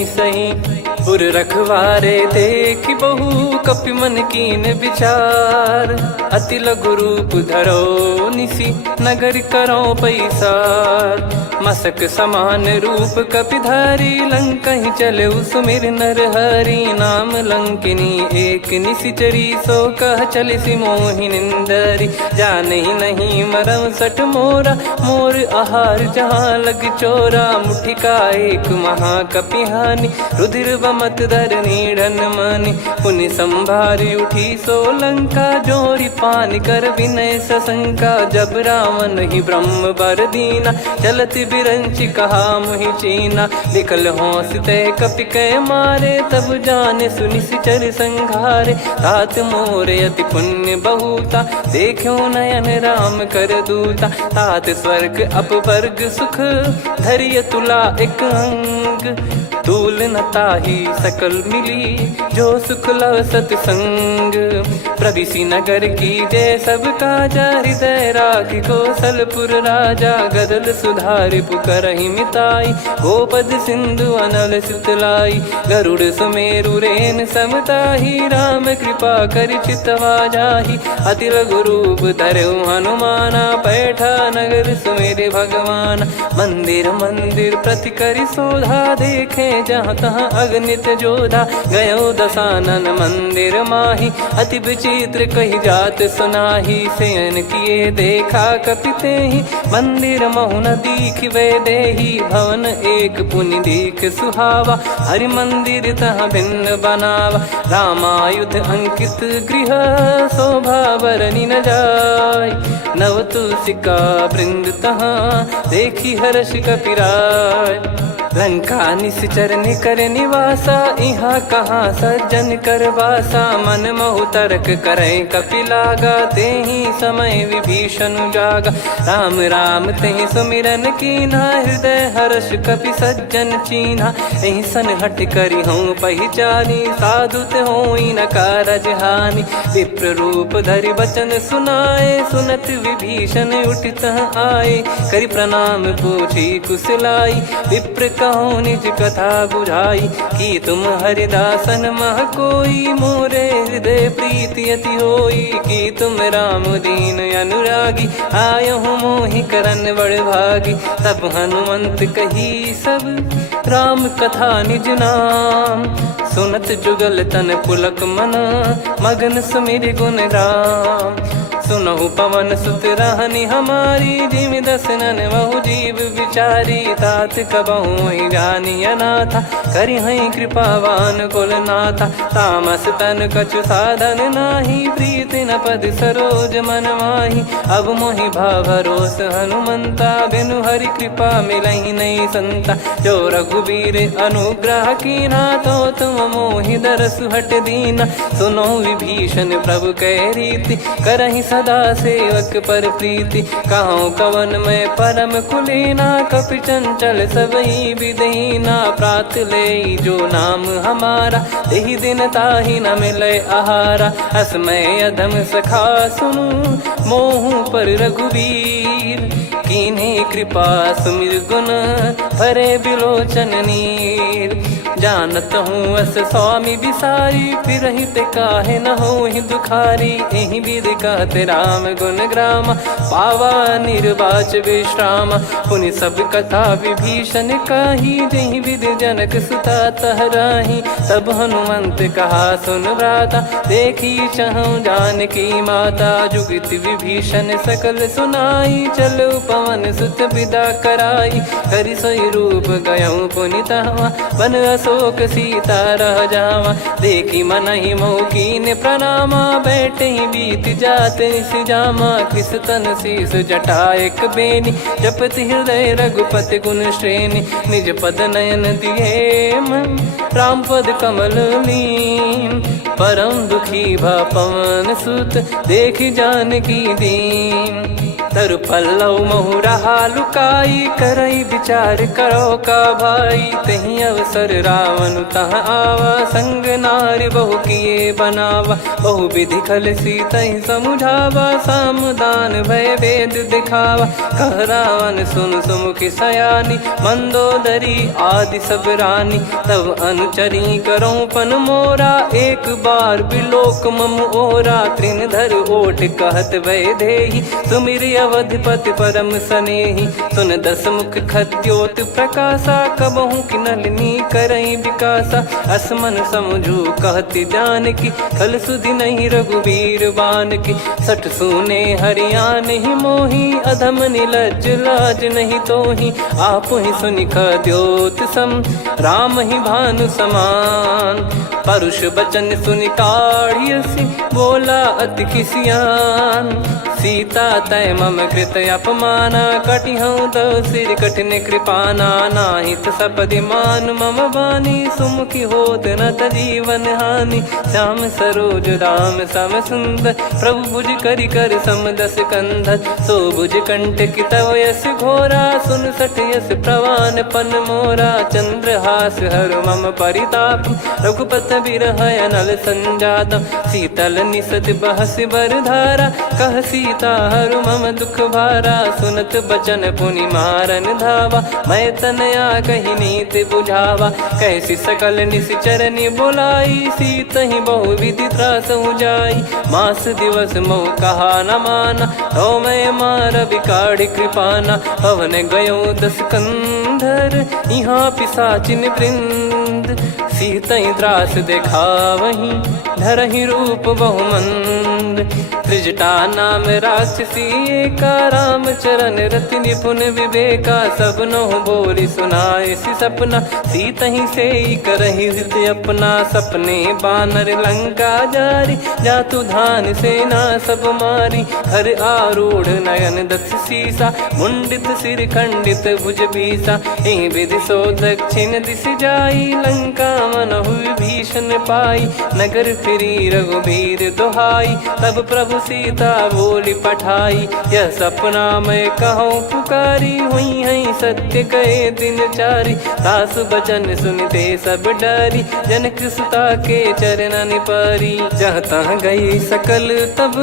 सही। पुर रखवारे देखि बहु, कपि मन कीन विचार। अति लघु रूप धरो निसी, नगर करो पैसार। मसक समान रूप कपिधारी, लंकहि चले सुमिर नर हरि। नाम लंकिनी एक निशिचरी, सो कह चलिसि मोहि निंदरी। जानहि नहीं मरम सठ मोरा, मोर आहार जहाँ लग चोरा। मुठिका एक महाकपिहानि, रुधिर मत धरनी ढन मानी। पुनि संभारी उठी सोलंका, जोरी पान कर विनय सशंका। जब रावण ही ब्रह्म बर दीना, चलत बिरंच कहा मुहि चीना। निकल होंस तय कपि कै मारे, तब जाने सुनि सिचर संघारे। तात मोर अति पुण्य बहुता, देखो नयन राम कर दूता। तात स्वर्ग अपवर्ग सुख, धैर्य तुला एक अंग। तूल न ताहि सकल मिली, जो सुख लव सतसंग। प्रविसी नगर की जय सब काजा, हृदय राखि कौशलपुर राजा। गदल सुधारि पुकारहि मिताई, गोपद सिंधु अनल सितलाई। गरुड़ सुमेरु रेन समताहि, राम कृपा कर चितवा जाहि। अति लघु रूप धरऊ हनुमाना, पैठा नगर सुमेरे भगवान। मंदिर मंदिर प्रति करि शोधा, देखे जहाँ तहाँ अगणित जोधा। गयो दशानन मंदिर माही, अति विचित्र कही जात सुनाही। शयन किए देखा कपिते ही, मंदिर महु न दीख वे देही। भवन एक पुनि दीख सुहावा, हरि मंदिर तहाँ भिन्न बनावा। रामायुध अंकित गृह, शोभा बरनी न जाय। नव तुलसी का वृंद तहाँ, देखी हर्ष कपिराय। लंका निश्चर निकर निवासा, यहाँ कहाँ सज्जन कर वासा। मन महु तर्क करें कपिलागा, तेहि समय विभीषण जागा। राम राम तेहि सुमिरन कीन्हा, हृदय हर्ष कपि सज्जन चीन्हा। एहि सन हट करि हूँ पहिचानी, साधु ते होई न कारज हानि। विप्र रूप धरि बचन सुनाए, सुनत विभीषण उठित आए। करि प्रणाम पूछी कुशलाई, विप्र कहो निज कथा बुझाई। कि तुम हरिदासन मह कोई, मोरे हृदय प्रीति अति होई। कि तुम राम दीन अनुरागी, आयहु मोहि करन बड़ भागी। तब हनुमंत कही सब, राम कथा निज नाम। सुनत जुगल तन पुलक मना, मगन सुमिर गुण राम। सुनहु पवन सुत रहनी हमारी, जिमि दसनन महु जीव विचारी। तात कबहु ही जानी अनाथा, करि हई कृपावान कुल नाथा। तामस तन कछु साधन नाही, प्रीति न पद सरोज मन माही। अब मोहि भाव भरोस हनुमंता, बिनु हरि कृपा मिलहि नहीं संता। जो रघुबीर अनुग्रह कीना, तो तुम मोहि दरसु हट दीना। सुनो विभीषण प्रभु कह रीति, करहि सदा सेवक पर प्रीति। कहूँ कवन में परम कुलीना, कपि चंचल सबई विदहीना। प्रात ले जो नाम हमारा, तेहि दिन ताहि न मिले आहारा। असमय अधम सखा सुनु, मोहु पर रघुवीर। कीन्हे कृपा सुमिर गुण, भरे बिलोचन नीर। जानत हूँ अस स्वामी बिसारी, फिर हित काहे न हो ही दुखारी। एहि विधि कहते राम गुण ग्राम, पावा निर्वाच विश्राम। पुनि सब कथा विभीषण काही, जहि विधि जनक सुता तहराही। तब हनुमंत कहा सुन भ्राता, देखी चहु जानकी माता। जुगित विभीषण सकल सुनाई, चलो पवन सुत विदा कराई। करि सोई रूप गयऊँ पुनि तहवा, बन अशोक सीता रह जावा। देखी मनहि मोह कीन्ह प्रणामा, बैठे ही बीत जात निस जामा। किस तन शीस जटा एक बेनी, जपति हृदय रघुपति गुण श्रेणी। निज पद नयन दिए मन, राम पद कमल लीन। परम दुखी भा पवन सुत, देखि जानकी दीन। तरु पल्लव महु रहा लुकाई, करई विचार करो का भाई। तहि अवसर रावण तहाँ आवा, संग नार बहु किए बनावा। बहु विधि खल सीतहि समुझावा, सामदान भय वेद दिखावा। कह रावण सुन सुमुखि सयानी, मंदोदरी आदि सब रानी। तब अनुचरी करो पन मोरा, एक बार बिलोक मम ओरा। तृण धर ओट कहत वै देहि, सुमिर अवधिपति परम सनेही। सुन दस मुख खद्योत प्रकाशा, कबहू की नलिनी करई विकासा। असमन समझू कहती जान की, खल सुधि नहीं रघुबीर बान की। सठ सुने हरियाण ही मोही, अधम निलज लाज नहीं तोही। आप ही सुनि खद्योत सम, राम ही भानु समान। परुष बचन सुनि काढ़ियसि, बोला अति किसियान। सीता तय मम कृत अपमाना, कटिहऊँ दो सिर कठिन कृपाना। नाहित सपदि मान मम बानी, सुमुखी होत न जीवन हानि। श्याम सरोज राम सम सुंदर, प्रभु भुज करि कर सम दस कंधर। सो भुज कंटक तव यस घोरा, सुन सठ यस प्रवान पन मोरा। चंद्रहास हर मम परिताप, रघुपत बिरह अनल संजातम। शीतल निसत बहस बर धारा, कह सीता हरु मम दुख भारा। सुनत बचन पुनि मारन धावा, मैं तनया कही नीत बुझावा। कैसी सकल निश्चरनि बोलाई, सीत ही बहु विधि त्रास जाई। मास दिवस मोह कहा न माना, तो मैं मार बिकाढ़ कृपाना। पवन गयो दस कंधर, यहाँ पिशाचिन वृंद। सीतई त्रास देखा वहीं, धरहि रूप बहुमंद। त्रिजटा नाम राक्षसी एका, राम चरण रति निपुण विवेका। सबनो बोली सुनाए सि सपना, सीतहि से करहि हित अपना। सपने बानर लंका जारी, जातु धान सेना सब मारी। हर आरूढ़ नयन दस सीसा, मुंडित सिर खंडित भुज बीसा। एहि विधि सो दक्षिण दिश जाई, लंका मनहु भीषण पाई। नगर फिरी रघुबीर दोहाई, तब प्रभु सीता बोली पठाई। यह सपना मैं कहूँ पुकारी, हुई है सत्य कहे दिन चारी। सासु बचन सुनते सब डरी, जनक सुता के चरण परी। जहाँ तहाँ गई सकल तब,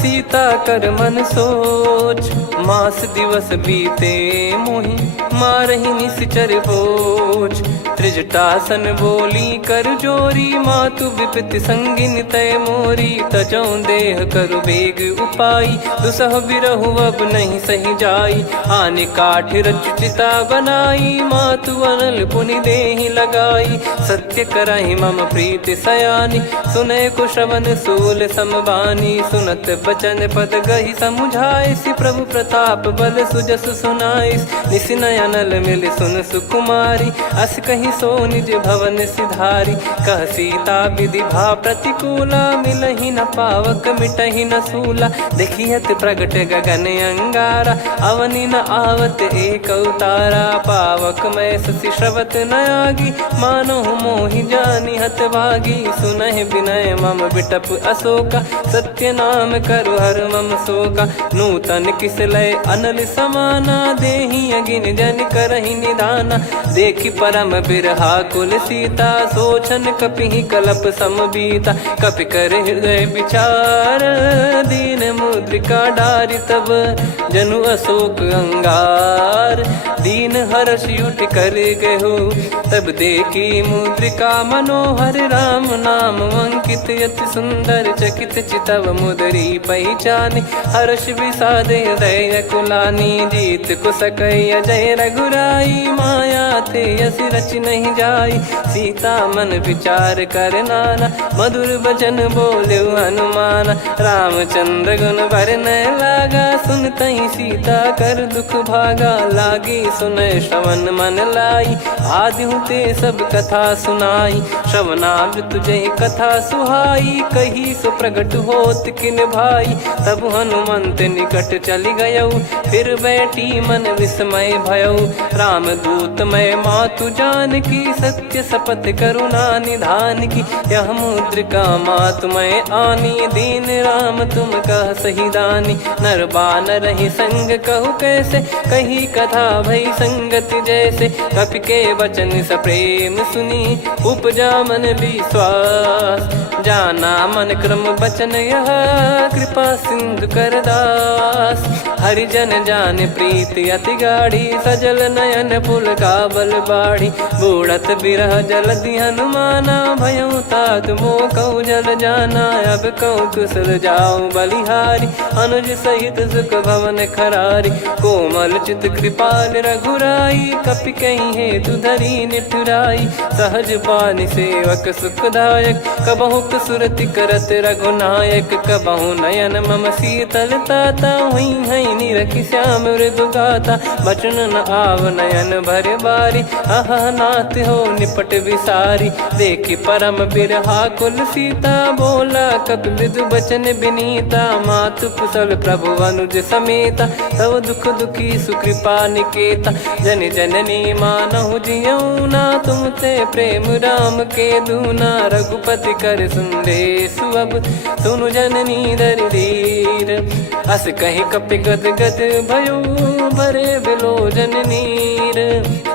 सीता कर मन सोच। मास दिवस बीते मोहि, मारहि निश्चर बोझ। त्रिजटासन बोली कर जोरी, मातु विपति संगिन तय मोरी। तजौ देह करु बेग उपाई, दुसह बिरहु अब नहीं सही जाई। आने काठ रचिता बनाई, मातु अनल पुनि देहि लगाई। सत्य करहि मम प्रीति सयानी, सुनय को श्रवण सूल समबानी। सुनत बचन पद गहि समुझाए, सि प्रभु प्रताप बल सुजस सुनाइस। निस नयनल मिल सुन सुकुमारी, अस कहि सो निज भवन सिधारी। कह सीता विधि भा प्रतिकूला, मिलहि न पावक मिटहि न सूला। देखियत प्रगट गगन अंगारा, अवनि न आवत एक अवतारा। पावक मैं ससि श्रवत न आगी, मानो मोहि जानि हत भागी। सुनहि विनय मम बिटप अशोका, सत्य नाम करु हर मम शोका। नूतन किस लय अनल समाना, देहि अगिन जन करहि निदाना। देखि परम बिरहा कुल सीता, सोचन कपिहि कलप समबीता। कपि कर हृदय विचार, दीन मुद्रिका डारि तब। जनु अशोक अंगार, दीन हर्ष उठ कर गहु। तब देखी मुद्रिका मनोहर, राम नाम अंकित अति सुंदर। चकित चितव मुदरी पहचाने, हर्ष विषाद हृदय कुलानी। जीत को सकय अजय रघुराई, माया थे यस रच नहीं जाई। सीता मन विचार कर नाना, मधुर वचन बोले हनुमान। रामचंद्र गुण भरने लागा, सुनतहि सीता कर दुख भागा। लागी सुनय श्रवण मन लाई, आदि ते सब कथा सुनाई। श्रवणाब तुझे कथा सुहाई, कही सो प्रगट होत किन भाई। तब हनुमंत निकट चली गयौ, फिर बैठी मन विस्मय भयौ। राम दूत मैं मातु जान की, सत्य शपथ करुणा निधान की। यह मुद्रिका मातु मैं आनी, दीन राम तुम कह सही दानी। नर बानर ही संग कहु कैसे, कही कथा भई संगति जैसे। कपि के वचन सप्रेम सुनी, उपजा मन विश्वास। जाना मन क्रम बचन यह, कृपा सिंधु कर दास। हरिजन जान प्रीति अति गाढ़ी, सजल नयन पुल काबल बाढ़ी। बूढ़त बिरह जलधि हनुमाना, भयउ तात मोह कहु जल जाना। अब कहु कुशल जाऊ बलिहारी, अनुज सहित सुख भवन खरारी। कोमल चित कृपाल रघुराई, कपि कहीं हेतु धरी निठुराई। सहज पानि सेवक सुखदायक, कबहु सुरति करत रघुनायक। कबहु नयन मम शीतल ताता, हुई है निरखि श्याम मृदु गाता। बचन न आव नयन भर बारी, अह नाथ हो निपट विसारी। देखि परम बिरहा कुल सीता, बोला कपि मृदु बचन बिनीता। मातु कुशल प्रभु अनुज समेता, तव दुख दुखी सुकृपा निकेता। जन जननी मानहु जियऊ ना, तुम ते प्रेम राम के दूना। रघुपति कर संदेशु अब, सुनु जननी दर धीर। अस कहीं कपि गद गद भयो, भरे बिलोचन नीर।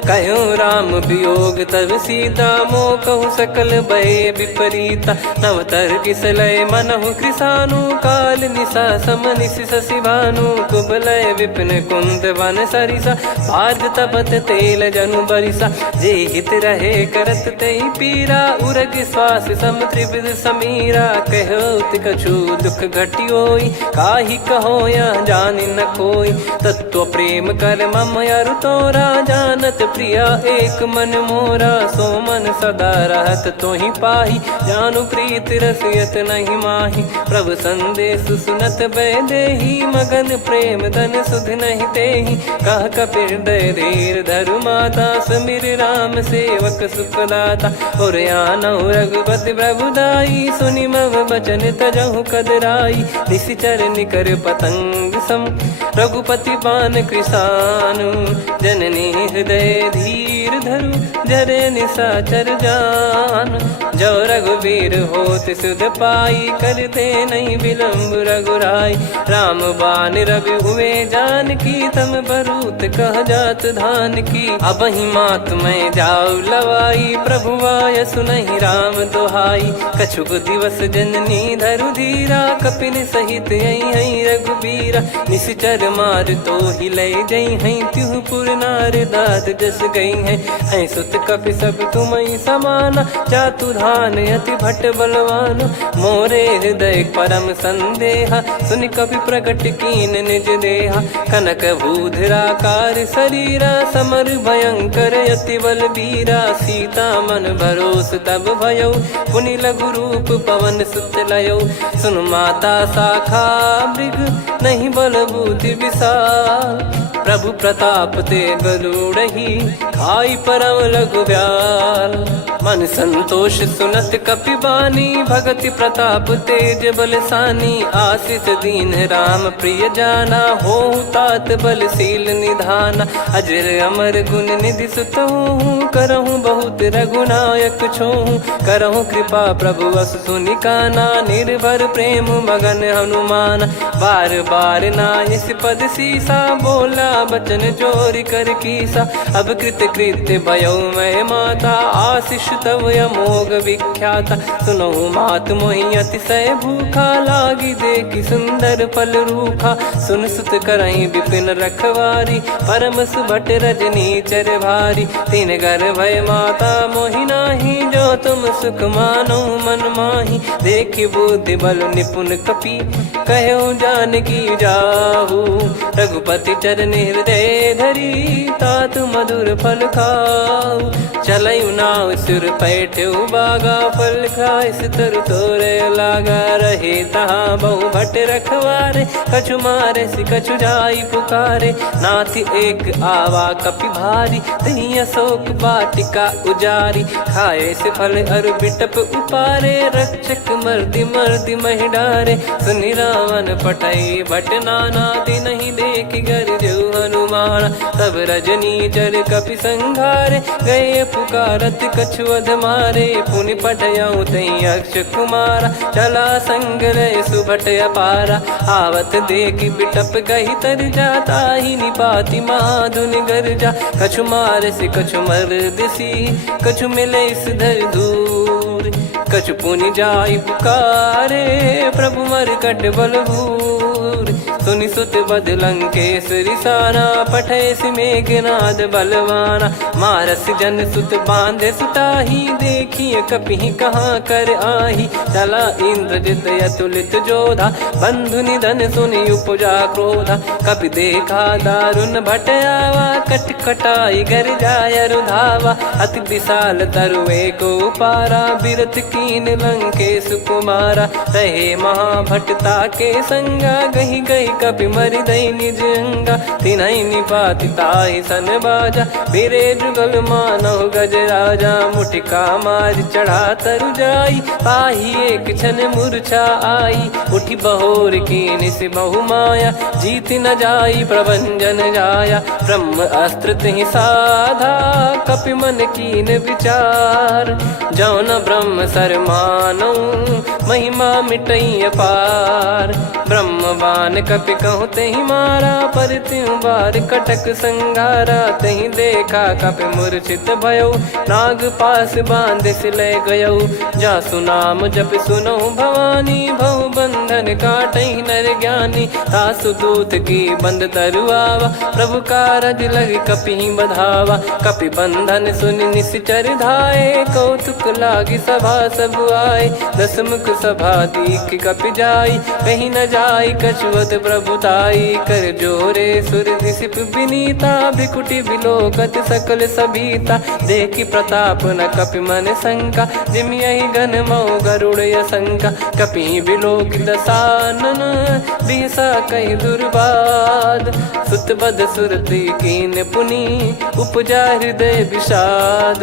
कहूँ राम वियोग तब सीता, मोह कहूँ सकल भय विपरीता। नवतर किसलय मनहु कृसानु, काल निशा समनिश शशि भानु। कुबलय विपिन कुंद वन सरिसा, पार्थ तपत तेल जनु बरिसा। जे हित रहे करत तेहि पीरा, उरग श्वास सम त्रिविध समीरा। कहत कछु दुख घटियोई, काहि कहो या जानि न कोई। तत्व प्रेम कर मम अरु तोरा, जानत प्रिया एक मन मोरा। सो मन सदा रहत तोहि पाही, जानु प्रीत रसियत नहीं माही। प्रभु संदेश सुनत बैदेही, मगन प्रेम धन सुध नहीं तेहि। कह कपिर दय धीर धरु माता, समीर राम सेवक सुखदाता। और आनौ रघुपति प्रभुदाई, सुनि मम बचन तजहु कदराई। निशिचर निकर पतंग सम, रघुपति पान कृसानु। जननी हृदय धीर धरु, जरे निशाचर जान। जो रघुवीर होत सुध पाई, कर दे नहीं विलम्ब रघुराई। राम बान रवि हुए जानकी, तम बरूत कह जात धान की। अब ही मात मैं जाऊ लवाई, प्रभु आय सुनहि राम दुहाई। कछुक दिवस जननी धरु धीरा, कपिन सहित यही रघुबीरा। निश्चर मार तो ही ले जई हैं, त्युह पुर नार दाद जस गई हैं। सुत कपि सब तुमहि समाना, जातु धान अति भट बलवान। मोरे हृदय परम संदेहा, सुनि कपि प्रकट कीन निज देहा। कनक भूधराकार शरीरा, समर भयंकर अति बल बीरा। सीता मन भरोस तब भयउ, पुनि लघु रूप पवन सुत लयउ। सुन माता शाखा मृग, नहीं बल बुद्धि विशाल। प्रभु प्रताप ते गरुड़हि, खाई परम लघु ब्याल। मन संतोष सुनत कपि बानी, भगति प्रताप तेज बलसानी। आशीष दीन राम प्रिय जाना, होहु तात बलशील निधाना। अजर अमर गुण निधि सुतहु, करहु बहुत रघुनायक छोहु। करहु कृपा प्रभु अस सुनि काना, निर्भर प्रेम मगन हनुमान। बार बार नायस पद सीसा, बोला बचन चोरी कर कीसा। अब कृत कृत्य भयो मैं माता, आशीष तव अमोघ विख्याता। सुनो मात मोहि अतिशय भूखा, लागी देखि सुंदर फल रूखा। सुन सुत करहि विपिन रखवारी, परम सुभट रजनी चर भारी। तीन घर भय माता मोहि नाही, जो तुम सुख मानो मन माही। देखि बुद्धि बल निपुण कपि, कहो जानकी जाहू। रघुपति चरण हृदय धरी, तात मधुर फल खाऊ। चलयु नाव सुर पैठ्यु बागा, फल खाय सितर तोरे लागा। रहे तहाँ बहु भट रखवारे, कछु मारे सि कछु जाई पुकारे। नाथ एक आवा कपि भारी, तही अशोक वाटिका उजारी। खाए से फल अर बिटप उपारे, रक्षक मर्दि मर्दि महि डारे। सुनि रावण पटई भट नाना, दिनहि देखि गरजउ हनुमान। तब रजनी चर कपि संघारे, गए पुकारत कछु अध मारे। पुनि पटयउ तई अक्ष कुमारा, चला संग लय सुभट अपारा। आवत देखि बिटप गहि तर जाता, ही निपाति माधुनि गर्जा। कछु मार से कछु मर्दिसी, कछु मिले इस धर दूर। कछु पुनि जाई पुकारे, प्रभु मरकट बल भूर। सुनि सुत बद लंकेश्वरी साना, पठैसि मेघनाद बलवाना। मारस जन सुत बांधे सुताही, देखिए कपिहि कहाँ कर आही। चला इंद्रजित अतुलित जोधा, बंधु निधन सुनि उपजा क्रोधा। कपि देखा दारुण भट आवा, कट कटाई गर जाय रुधावा। अति विशाल तरुए को पारा, बिरथ कीन लंकेश कुमारा। रहे महाभटता के संगा, गही गई कपि मरि दई निज अंगा। तिन्हि निपाति ताहि सन बाजा, बिरे जुगल मानव गज राजा। मुटिका मार चढ़ा तरु जाई, पाही एक क्षण मूर्छा आई। उठी बहोर कीन से बहु माया, जीत न जाई प्रभंजन जाया। ब्रह्म अस्त्र तिहि साधा, कपि मन कीन विचार। जौन ब्रह्म सर मानौ, महिमा मिटई अपार। ब्रह्मवान कपि कहूँ तेहि मारा, पर त्यों बार कटक संगारा। तहि देखा कपि मूर्छित भयौ, नाग पास बांध सिले गयौ। जासु नाम जप सुनौ भवानी, भव बंधन काटहि नर ज्ञानी। तासु दूत की बंद तरुआवा, प्रभु कारज लग कपि बधावा। कपि बंधन सुनि निश्चर धाये, कौतुक लागी सभा सब आए। दस मुख सभा दीख कपि जाई, कहीं न जाई कछुवत प्रभुताई। कर जोरे सुर दिसिप विनीता, भिकुटी बिलोकत सकल सबीता। देखी प्रताप न कपि मन शंका, जिम यही गन मऊ गरुड़ असंका। कपि बिलोक दसानन, बिहसा कहि दुर्बाद। सुत बद सुरति कीन पुनि, उपजा हृदय विषाद।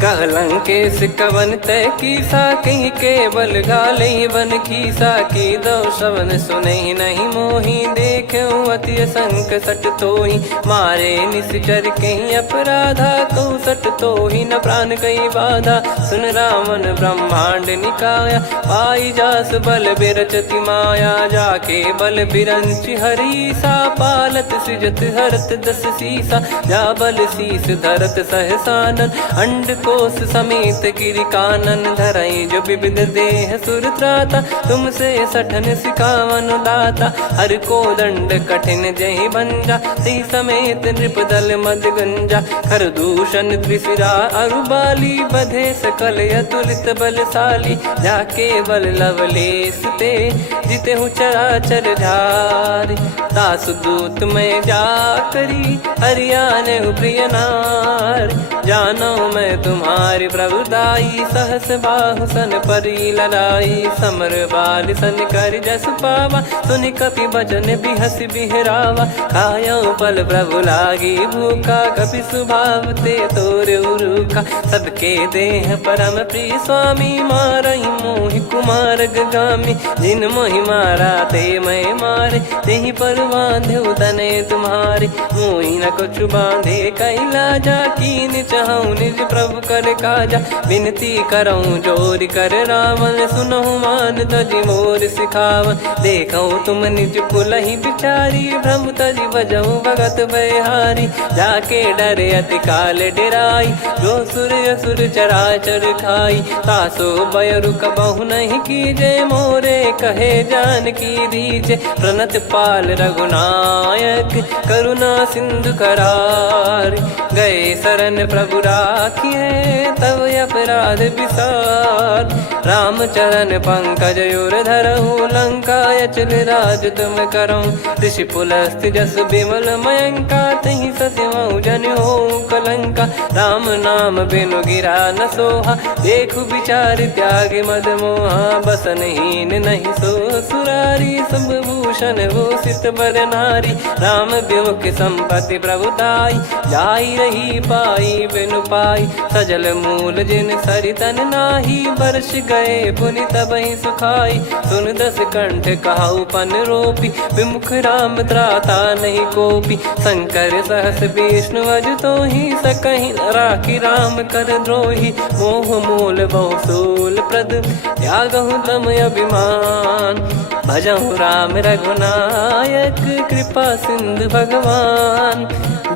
कह लंकेश कवन तय कीसा, कहीं केवल गाले बन खीसा। की दो श्रवण सुनहि नहीं मोही, देखऊं अति संक सट तोहि। मारे निश्चर कहीं अपराधा, कहूँ सट तोहि न प्राण कहीं बाधा। सुन रावण ब्रह्मांड निकाया, पाई जास बल बिरचति माया। जाके बल बिरंच हरीसा, पालत सृजत हरत दस सीसा। जा बल शीस धरत सहसानन, अंड कोश समेत गिरि कानन। धरई जो विविध देह सुर त्राता, तुमसे सठन सिखावन दाता। हर को दंड कठिन जहि भंजा, ती समेत नृपदल मद गंजा। खर दूषण त्रिशिरा अरुबाली, बधे सकल अतुलित बलशाली। जाके बल लवलेस ते, जिते हूँ चराचर झारी। दासु दूत में जा करी, हरियाने प्रिय नार। जानो मैं तुम्हारी प्रभुताई, सहस बाहु सन परी ललाई। समर बाल सन कर जस पावा, सुनि कपि बचन बिहस बिहरावा। खायो पल प्रभु लागी भूखा, कपि स्वभाव ते तोर उरुखा। सबके देह परम प्रिय स्वामी, मारई मोहि कुमार गामी। जिन मोहि मारा ते मैं मारे, तेहि पर बांधे तने तुम्हारे। मोहि न कुछ बांधे कैलाजा, कीन चाहूं निज प्रभु कर काजा। विनती करऊं जोर कर रावण, सुनहु मान तजि मोर सिखावन। देखऊं तुम निज कुलहि बिचारी, भ्रम तजि बजऊं भगत बहारी। जाके डरे अति काल डेराई, जो सुर असुर चराचर खाई। तासो बयरु कबहु नहीं कीजे, मोरे कहे जान की दीजे। प्रणत पाल रघुनायक, करुणा सिंधु करार। गए शरण प्रभु राखिए, तब अपराध विसार। राम चरण पंकज उर धरहु, लंका अचल राज तुम करऊं। ऋषि पुलस्त जस विमल मयंका, तहि ससिमऊ जन हो कलंका। राम नाम बिनु गिरा न सोहा, देखु विचार त्याग मद मोहा। बसनहीन नहीं सो सुरारी, सब भूषण भूषित बर नारी। राम विमुख संपत्ति प्रभुताई, जाई रही पाई बिनु पाई। सजल मूल जिन सरितन नाही, बरस गए पुनि तबहि सुखाई। सुन दस कंठ कहाऊ पन रोपी, विमुख राम त्राता नहीं कोपी। शंकर सहस विष्णु अजतो ही, सकहि राखी राम कर द्रोही। मोह मूल बहु सूल प्रद, त्यागहु तम अभिमान। भजहु राम रघुनायक, कृपा सिंधु भगवान।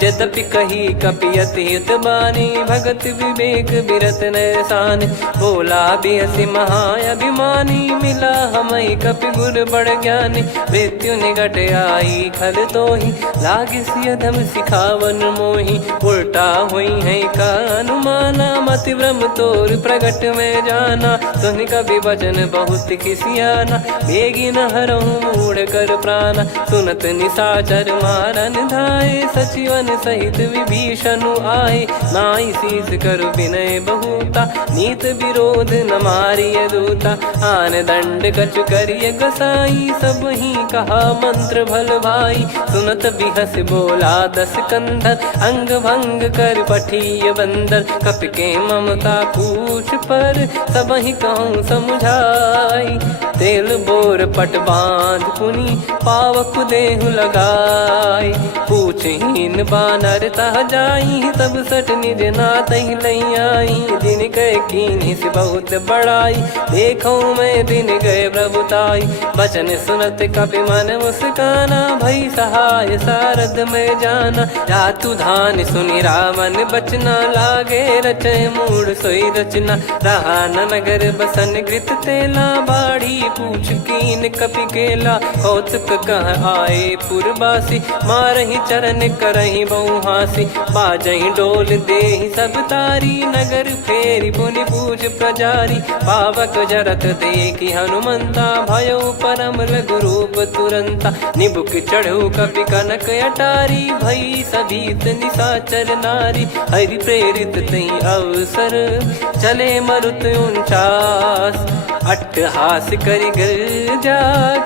यद्यपि कही कपियति हित बानी, भगत विवेक बिरत नैसान। बोला बिहसी महाअभिमानी, मिला हमई कपि गुर बड़ ज्ञानी। मृत्यु निकट आई खल तोहि, लागे सिय धम सिखावन मोहि। उल्टा हुई है का अनुमाना, मति भ्रम तोर प्रगट में जाना। सुन कवि वचन बहुत खिसियाना, बेगी न हरहु मूढ़ कर प्राण। सुनत निशाचर मारन धाये, सचिवन सहित विभीषण आए। नाई शीस कर विनय बहुता, नीत विरोध न मारिय दूता। आन दंड कछु करिय गसाई, सब ही कहा मंत्र भल भाई। सुनत बिहस बोला दस कंधर, अंग भंग कर पठिय बंदर। कपि के ममता पूछ पर, सब ही कहूँ समझाई। तेल बोर पट बांध पुनि, पावक देहु लगाई। पूछहीन बानर तह जाई, तब सट निज नाथ ही लई आई। दिन गए कीन्ही से बहुत बड़ाई, देखो मैं दिन गए प्रभुताई। बचन सुनत कपि मन मुस्काना, भई सहाय सारद में जाना। जातु धान सुनि रावण बचना, लागे रचय मूढ़ सोई रचना। रहा न नगर बसन कृत तेला, बाढ़ी पूछ कीन कपि केला। कौतुक कह आए पुरबासी, मारहि चरण करहि बहु हासी। बाजहि डोल देहि सब तारी, नगर फेरी पुनि पूज प्रजारी। पावक जरत देखि हनुमंता, भयो परम लघु रूप तुरंता। निबुक चढ़ऊ कपि कनक अटारी, भई सभीत निशाचर नारी। हरि प्रेरित तई अवसर, चले मरुत 49। अट्टहास करि गर्जा,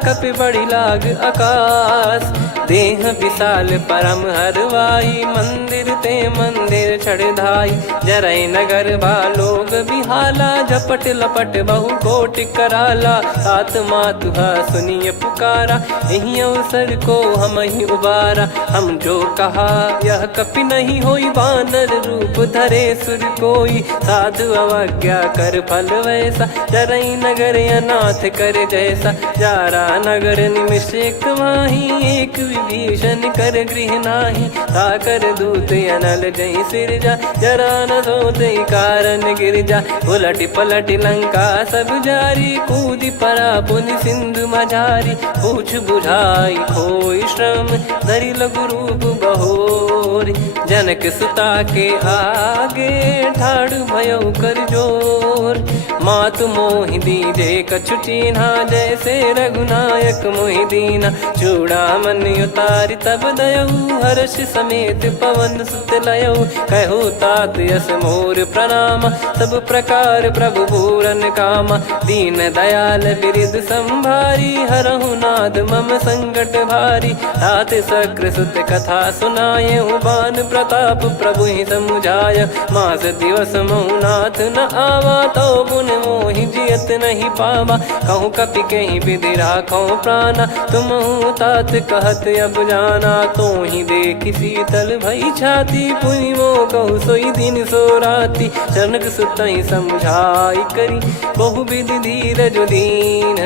कपि बड़ी लाग आकाश। देह विशाल परम हरवाई, मंदिर ते मंदिर छड़ धाई। जरई नगर बालोग बिहाला, झपट लपट बहु कोटि कराला। सात मातुहा सुनिय पुकारा, यही अवसर को हम ही उबारा। हम जो कहा यह कपि नहीं होई, वानर रूप धरे सुर कोई। साधु अवज्ञा कर फल वैसा, जरई नगर अनाथ कर जैसा। जारा नगर निमिष एक माही, एक विभीषण कर गृह नाही। ताकर दूत अनल जय सिरजा, जरा न सोते कारण गिरजा। उलट पलट लंका सब जारी, कूदी परा पुनि सिंधु मझारी। पूछ बुझाई खोई श्रम, धरि लघु रूप बहोरी। जनक सुता के आगे, ठाड़ भयो कर जोर। मातु मोहि दीजे कछु चीन्हा, जैसे रघुनायक मोहि दीना। चूड़ामन उतारि तब दयऊ, हर्ष समेत पवन सुत लयऊ। कहु तात यस मोर प्रणाम, सब प्रकार प्रभु पूरन कामा। दीन दयाल बिरिद संभारी, हरहु नाद मम संकट भारी। तात शक्र सुत कथा सुनाये, बान प्रताप प्रभु ही समुझाय। मास दिवस महु नाथ न आवा, तो पुन मोहि जियत नहीं पावा। कहूँ कपि कहीं विधि राखो प्राणा, तुम तात कहत अब जाना। तो ही देखी शीतल भई छाती, पुनि मो कहु सोई दिन सो राती। जनक सुतहि समझाई करी, बहु विधि धीरज दीन।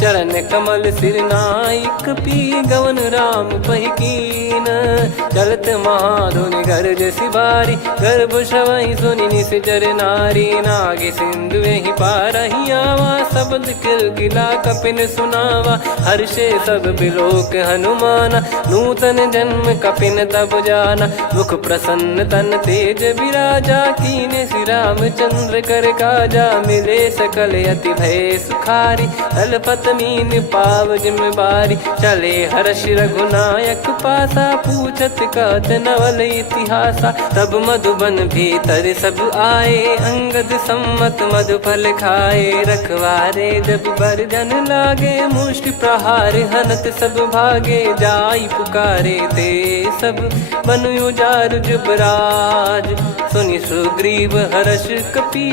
चरण कमल सिर नाई, कपि गवन राम पहि कीन। चलत महाधुनि गरज सिबारी, गर्भ श्रवहि सुनि निश्चर नारी। नागे सिंधु ही पारहि आवा, शब्द किलकिला कपिन सुनावा। हर्षे सब बिलोक हनुमाना, नूतन जन्म कपिन तब जाना। मुख प्रसन्न तन तेज विराजा, कीने श्री रामचंद्र कर काजा। मिले सकल अति भय सुखारी, तलपत मीन पाव जिम बारी। चले हर्ष रघुनायक पासा, पूछत कहत नवल इतिहासा। तब मधुबन भीतर सब आए, अंगद सम्मत मधुफल खाए। रखवारे जब बरजन लागे, मुष्टि प्रहार हनत सब भागे। जाई पुकारे ते सब, बनु उजार जुबराज। सुनि सुग्रीव हर्ष कपि,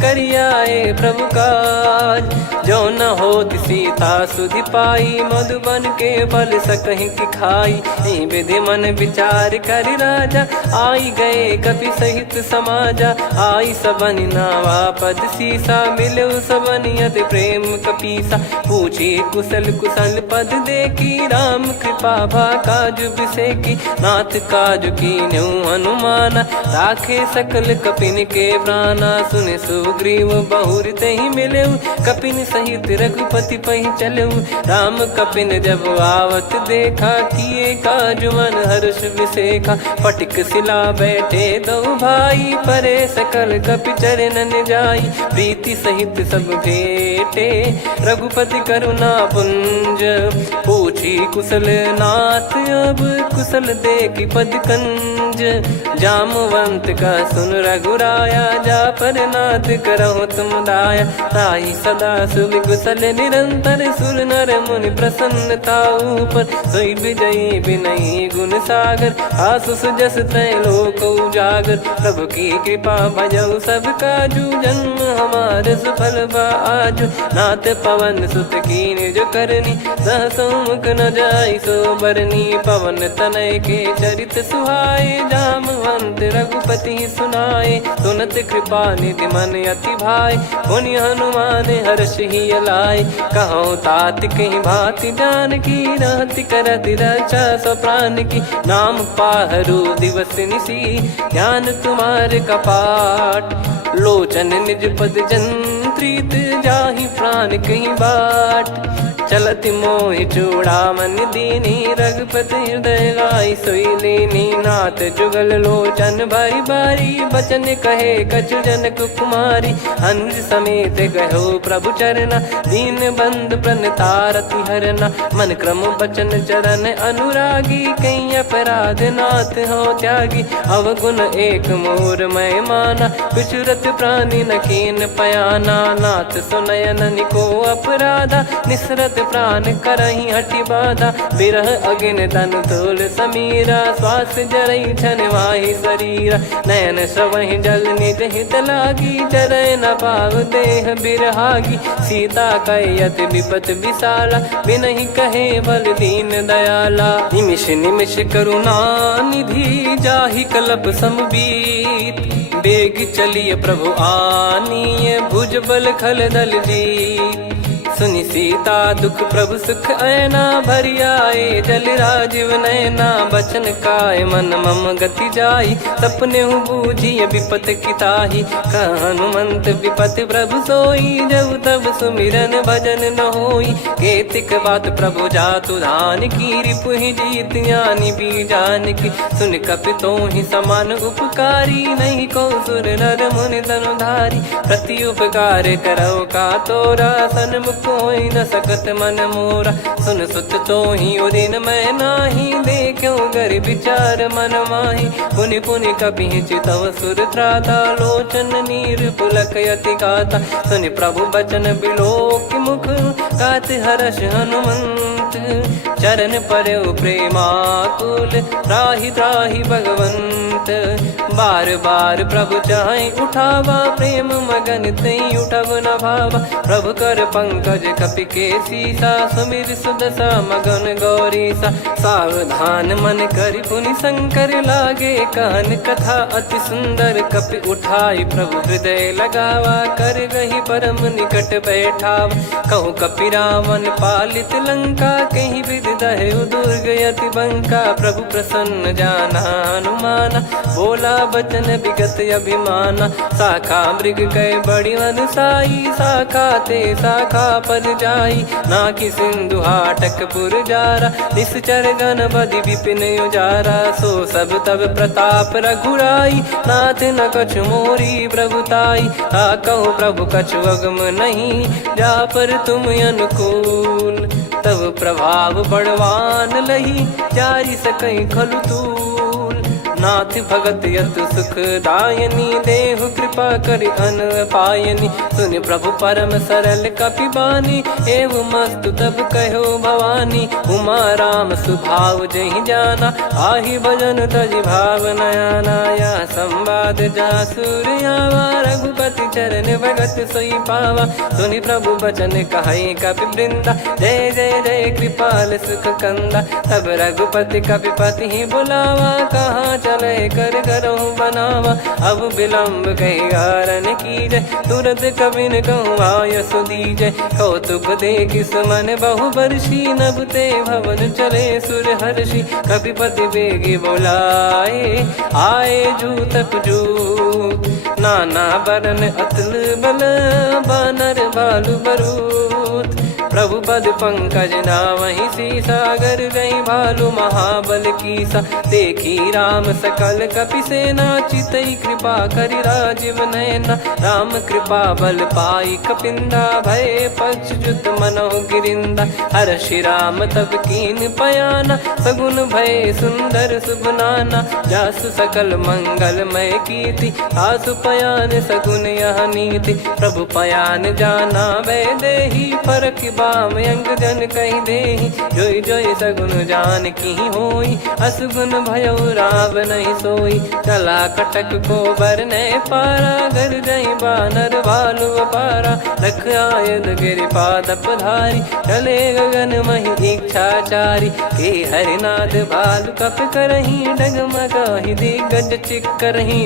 करियाए प्रभु काज। जो न होत सीता सुधि पाई, मधुबन के फल सकहि कि खाई। यही विधि मन विचार कर राजा, आई गए कपि सहित समाजा। आई सबनि नावा पद सीसा, मिलऊ सबनि अति प्रेम कपीसा। पूछी कुशल कुशल पद देखी राम कृपा भा काज बिसेकी। नाथ काज कीन्हु हनुमाना राखे सकल कपिन के प्राणा। सुने सुग्रीव बहुर तेहि मिलेउ कपिन सहित रघुपति पहि चलेउ। राम कपिन जब आवत देखा किए काज मन हर्ष विसेखा। फटिक सिला बैठे दो भाई परे सकल कपि चरणन जाई। प्रीति सहित सब भेटे रघुपति करुणा पुंज। पूछी कुशल नाथ अब कुशल देखि पद कंज। जामवंत का सुन रघुराया जा पर नाथ करहु तुम दाया। ताई सदा सुविकुशल निरंतर सुर नर मुनि प्रसन्नता ऊपर। सोई विजयी विनयी गुण सागर आसु सुजस त्रैलोक उजागर। प्रभु की कृपा भजऊ सब काजू जन्म हमार सफल बा आजु। नाथ पवन सुत कीन्ह जो करनी सहसो मुख न जाई सो बरनी। पवन तनय के चरित सुहाए जामवंत रघुपति सुनाए। सुनत कृपा निधि मन अति भाई पुनि हनुमान हर्ष ही अलाय। कहूँ तात कहीं भांति जान की रहति करति रक्षा सो प्राण की। नाम पाहरू दिवस निसी ज्ञान तुम्हारे कपाट। लोचन निज पद जंत्रित जाहि प्राण कहीं बाट। चलति मोहि चूड़ामन दीनी रघुपति हृदय लाई सोई लीनी। नाथ जुगल लोचन बारी बारी बचन कहे कछु जनक कुमारी। अनुज समेत कहो प्रभु चरना दीन बंद प्रणतारति हरना। मन क्रम बचन चरण अनुरागी कहीं अपराध नाथ हो त्यागी। अवगुण एक मोर मैं माना विचुरत प्राणी न कीन पयाना। नाथ सुनयन को अपराधा निसरत प्राण करही हटि बाधा। बिरह अगिन तन तोल समीरा श्वास जरई छन वाहि शरीरा। नयन श्रवहि जल निज हित लागी जरय न पाव देह बिरहागी। सीता कयत विपत विशाला बिनहि कहे बल दीन दयाला। निमिष निमिष करुणा निधि जाहि कलप समबीत। बेग चलिय प्रभु आनीय भुज बल खल दल जीत। सुनि सीता दुख प्रभु सुख ऐना भरि आए। जल राजीव नैना बचन काय मन मम गति जाई। सपने हूँ बूझिय विपत किताही हनुमंत विपत प्रभु सोई। जब तब सुमिरन भजन न होई। केतिक बात प्रभु जातु धान की रिपुहि जीत ज्ञानी बीजान की। सुन कपि तोहि समान उपकारी नहीं को सुर नर मुनि तनुधारी। प्रति उपकार करो का तोरा सन्मुख कोई न सकत मन मोरा। सुन सुत तो ही उदिन मैं नाही देखो गर विचार मन माही। पुनि पुनि कपि चितव सुर त्राता लोचन नीर पुलक यति गाता। सुनि प्रभु बचन बिलोक मुख गात हर्ष हनुमंत। चरण परउ प्रेमाकुल त्राहि त्राहि भगवंत। बार बार प्रभु चाहि उठावा प्रेम मगन तई उठब न भावा। प्रभु कर पंकज कपि के सीसा सुमिर सुदशा मगन गौरीसा। सावधान मन करि पुनि शंकर लागे कहन कथा अति सुंदर। कपि उठाई प्रभु हृदय लगावा कर गही परम निकट बैठावा। कहूँ कपि रावण पालित लंका कहीं विद दहेउ दुर्ग यति बंका। प्रभु प्रसन्न जाना हनुमाना बोला बचन विगत अभिमाना। शाखा मृग कह बड़ी अनुसाई शाखा ते शाखा पर जाई। नाकि सिंधु हाटक पुर जारा निश्चर गण बदि विपिन उजारा। सो सब तब प्रताप रघुराई नाथ न कछु मोरी प्रभुताई। कहो प्रभु कछु अगम नहीं जा पर तुम अनुकूल। तब प्रभाव बड़वान लही जारी सकई खलु तूल। नाथ भगत यत सुख दायनी देहु कृपा करि अन पायनी। सुनि प्रभु परम सरल कपि बानी एवं मस्तु तब कहो भवानी। उमा राम सुभाव जहि जाना आहि भजन तजि भाव नयाना। या संवाद जासुर आवा रघुपति चरण भगत सोई पावा। सुनि प्रभु बचन कहै कपि वृंदा जय जय जय कृपाल सुख कंदा। तब रघुपति कपि पति ही बुलावा कहाँ चले कर करहु बनावा। अब विलम्ब कही कारण की जय तुरंत कबिन कहूँ आयस दीजय। कौतुक देख सुमन बहु बरसी नभते भवन चले सुर हर्षि। कपिपति बेगी बोलाए आए जूतप जूत। नाना बरन अतुल बल बानर बालु बरूत। प्रभु पद पंकज नावहि सी सागर गई भालु महाबल कीसा। देखी राम सकल कपि सेना चितई कृपा करि राजीव नयना। राम कृपा बल पाई कपिंदा भय पक्षजुत मनोह गिरिंदा। हर्षि राम तब कीन पयाना सगुन भय सुंदर शुभ नाना। जासु सकल मंगलमय कीर्ति आसु पयान सगुन यह नीति। प्रभु पयान जाना वै देहि परख बाम अंग जन कहि देहि। जोई जोई सगुन जान की होई असगुन भयो राव नहीं सोई। चला कटक को बरने पारा घर जई बानर भालु अपारा। रख आयद गिरि पाद पधारी चले गगन महि इच्छाचारी। के हरिनाथ भालु कप करही डगमगाहि दिग्गज चिक्करही।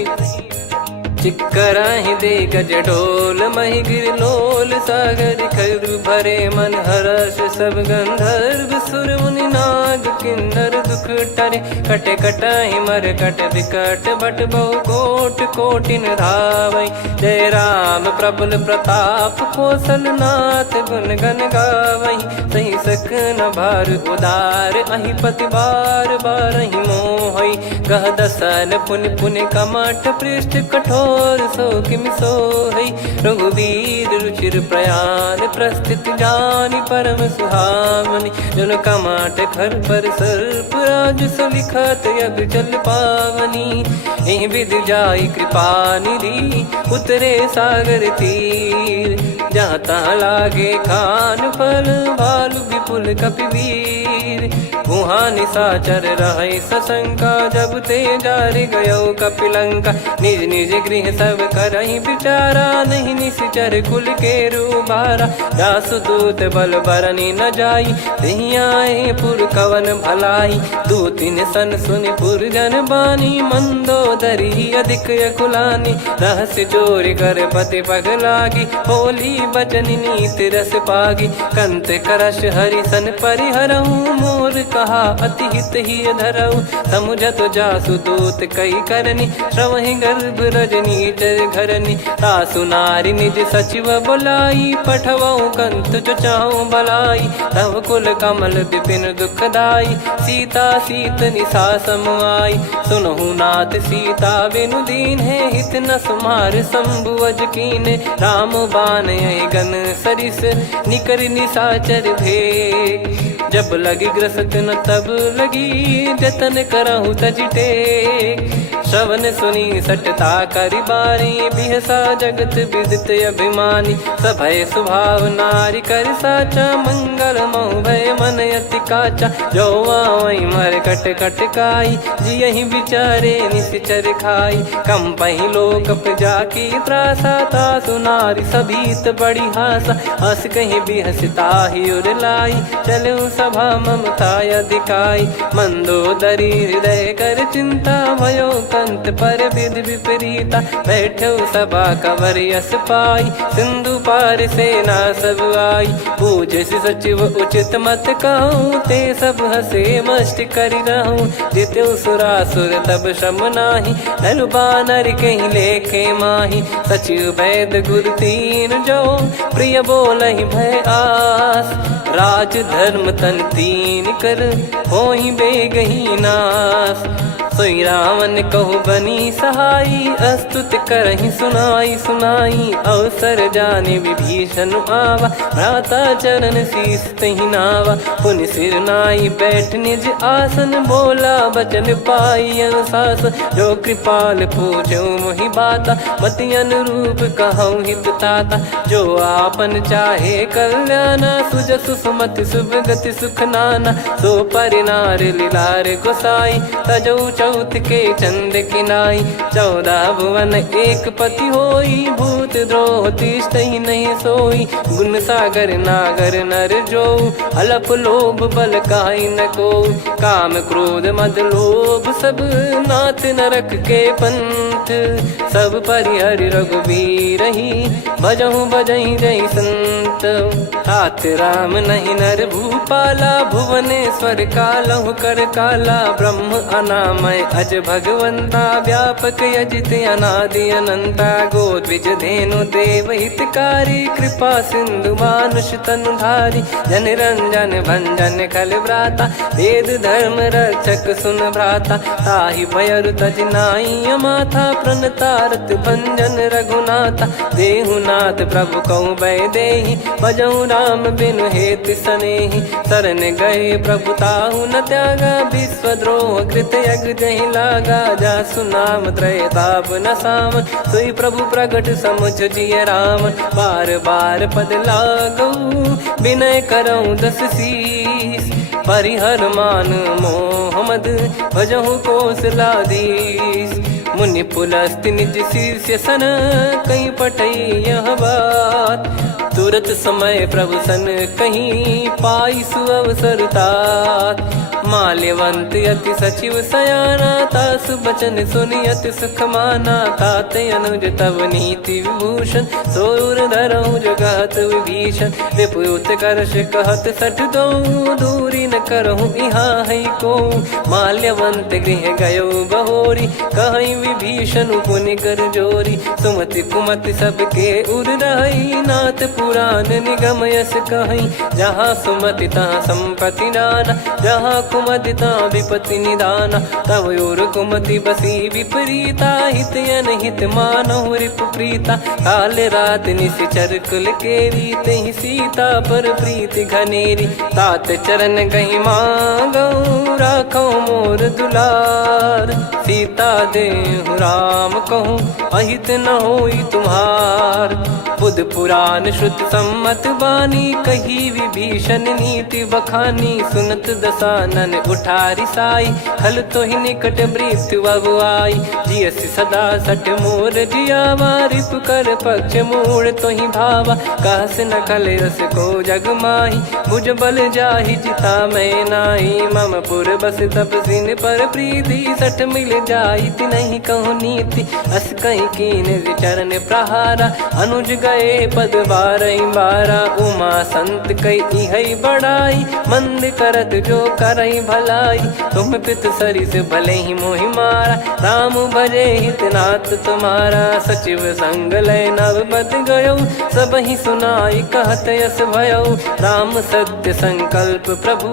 चिक्कराहि दे गज डोल महि गिर लोल सागर खरु भरे मन हर्ष सब गंधर्व सुर मुनि नाग किन्नर दुख टरे। कटे कटाहि मर कट विकट बट बहु कोट कोटिन धावै। जय राम प्रबल प्रताप कौशल नाथ गुण गण गावै। सही सकन भार उदार अहि पति बार बारहि मोहै। गह दसन पुनि पुनि कमठ पृष्ठ कठोर सो किम सोहै। रघुवीर रुचिर प्रयाण प्रस्थित जानि परम सुहावनी। जन कमाट खर पर सर्प राज सलिखत अब चल पावनी। एहि विध जाई कृपा निधि उतरे सागर तीर। जहाँ तहाँ लागे खान फल भालु विपुल कपिवीर। वहाँ निशाचर रहे सशंका जब ते जारि गयो कपिलंका। निज निज गृह सब करहि विचारा नहीं निश्चर कुल के रूबारा। जासु दूत बल बरनी न जाई तेहि आए पुर कवन भलाई। दूतिन सन सुनि पुर जन बानी मंदोदरी अधिक अकुलानी। रहस्य चोरी कर पति पग लागी होली बचन नीत रस पागी। कंत करश हरि सन परिहरहु मोर कहा अति हित ही धरऊ। समुझत जासु दूत कई करनी श्रवहि गर्भ रजनी चर घरनी। तासु नारी निज सचिव बोलाई पठवऊ कंत जो चाहूं बलाई। तव कुल कमल विपिन दुखदाई सीता सीत निशा समुआई। सुनहु नाथ सीता बिनु दीन है हित न सुमार शंभु अज कीने। राम बान यही गन सरिस निकर निशाचर भेग। जब लगी ग्रसत न तब लगी जतन करहु तज टेक। श्रवण सुनी सटता करि बारी बिहसा जगत विदित अभिमानी। सभय स्वभाव नारी कर साचा मंगल मऊ भय मन अति काचा। जो आवई मर कट कट काई जियहि विचारे निश्चर खाई। कम पही लोक जाकी त्रासा तासु नारी सभीत बड़ी हासा। हस कहीं बिहसता ही उर लाई चलऊ सभा ममता अधिकाई। मंदोदरी हृदय कर चिंता भयो कंत पर विध विपरीता। बैठो सभा कवर यस पाई सिंधु पार सेना सब आई। पूजे सचिव उचित मत कहूँ ते सब हसे मस्त करि रहूं। जित्यु सुरासुर तब श्रम नाही धनु बानर कहीं लेखे माही। सचिव वैद गुरु तीन जो प्रिय बोलहि भय आस। राज धर्म तन तीन कर होहि बेगहि नास। सोई रावण कहु बनी सहाई अस्तुत करहि सुनाई सुनाई। अवसर जाने विभीषण आवा भ्राता चरण शीस तहि नावा। पुनि सिर नाई बैठ निज आसन बोला बचन पाई अनुशासन। जो कृपाल पूछो मोहि बाता मति अनुरूप कहूँ हित ताता। जो आपन चाहे कल्याणा सुजसु सुमति शुभ गति सुख नाना। सो परिनार लीलार गोसाई तजौ चौथ के चंद किनाई। 14 भुवन एक पति होई भूत द्रोह तिष्ठहि नहीं सोई। गुण सागर नागर नर जो अलप लोभ बल काई न को। काम क्रोध मद लोभ सब नाथ नरक के पंथ। दुख सब परिहरि रघुबीर ही, भजहु भजहि जय संत। तात राम नहीं नर भूपाला, भुवनेश्वर कालहु कर काला। ब्रह्म अनामय अज भगवंता, व्यापक यजित अनादि अनंता। गोद्विज धेनु देव हितकारी, कृपा सिंधु मानुष तनुधारी। जन रंजन भंजन खल भ्राता, वेद धर्म रक्षक सुन भ्राता। ताहि भयरु तज नाई माथा, प्रणतारत भंजन रघुनाथा। देहुनाथ प्रभु कहु बै देहि, भजहु राम बिनु हेतु सनेहि। शरण गए प्रभु ताहु न त्यागा, विश्वद्रोह कृत यज्ञ जहि लागा। जासु नाम त्रय ताप न सामन, सोई प्रभु प्रगट समुझ जिय रामन। बार बार पद लागऊ, विनय करऊँ दस शीस। परिहर मान मोह मद, भजहु कौशलाधीश। मुनि पुलस्त्य निज शिष्य सन, कहीं पटई यह बात। तुरत समय प्रभु सन कहीं, पाई सुअवसर तात। माल्यवंत अति सचिव सयाना, तासु बचन सुनि अति सुख माना। तात अनुज तव नीति विभूषण, सोर धरहु जगत विभीषण। रिपुत करश कहत सठ दो, दूरी न करहु इहाँ है को। माल्यवंत गृह गयो बहोरी, कहीं विभीषण पुनि कर जोरी। सुमति कुमति सबके उर रही, नाथ पुराण निगम यस कहीं। जहाँ सुमति तहाँ संपत्ति नाना, जहाँ कुमति तहाँ विपत्ति निदाना। तव और कुमति बसी विपरीता, हित अनहित मानहु रिपु प्रीता। काल रात निशिचर कुल केरी, तहि सीता पर प्रीति घनेरी। तात चरण गहि मांगऊ, राखो मोर दुलार। सीता देहु राम कहूँ, अहित न होई तुम्हार। बुध पुराण श्रुत सम्मत बानी, कही विभीषण नीति बखानी। सुनत दसानन उठारी साई, खल तो ही निकट मृत्यु अब आई। जियस सदा सठ मोर जियावा, रिप कर पक्ष मूड़ तो ही भावा। कहस न खल रस को जग माही, भुज बल जाहि जिता मैं नाई। मम पुर बस तप सिन पर प्रीति, सठ मिल जाई नहीं कहूँ नीति। अस कहीं कीन चरण प्रहारा, अनुज गए पद बारई बारा। उमा संत कई है बड़ाई, मंद करत जो करई भलाई। तुम पित सरिस भले ही मोहि मारा, राम भजे हितनाथ तुम्हारा। सचिव संग लय नव बद गयो, सब ही सुनाई कहत यस भयो। राम सत्य संकल्प प्रभु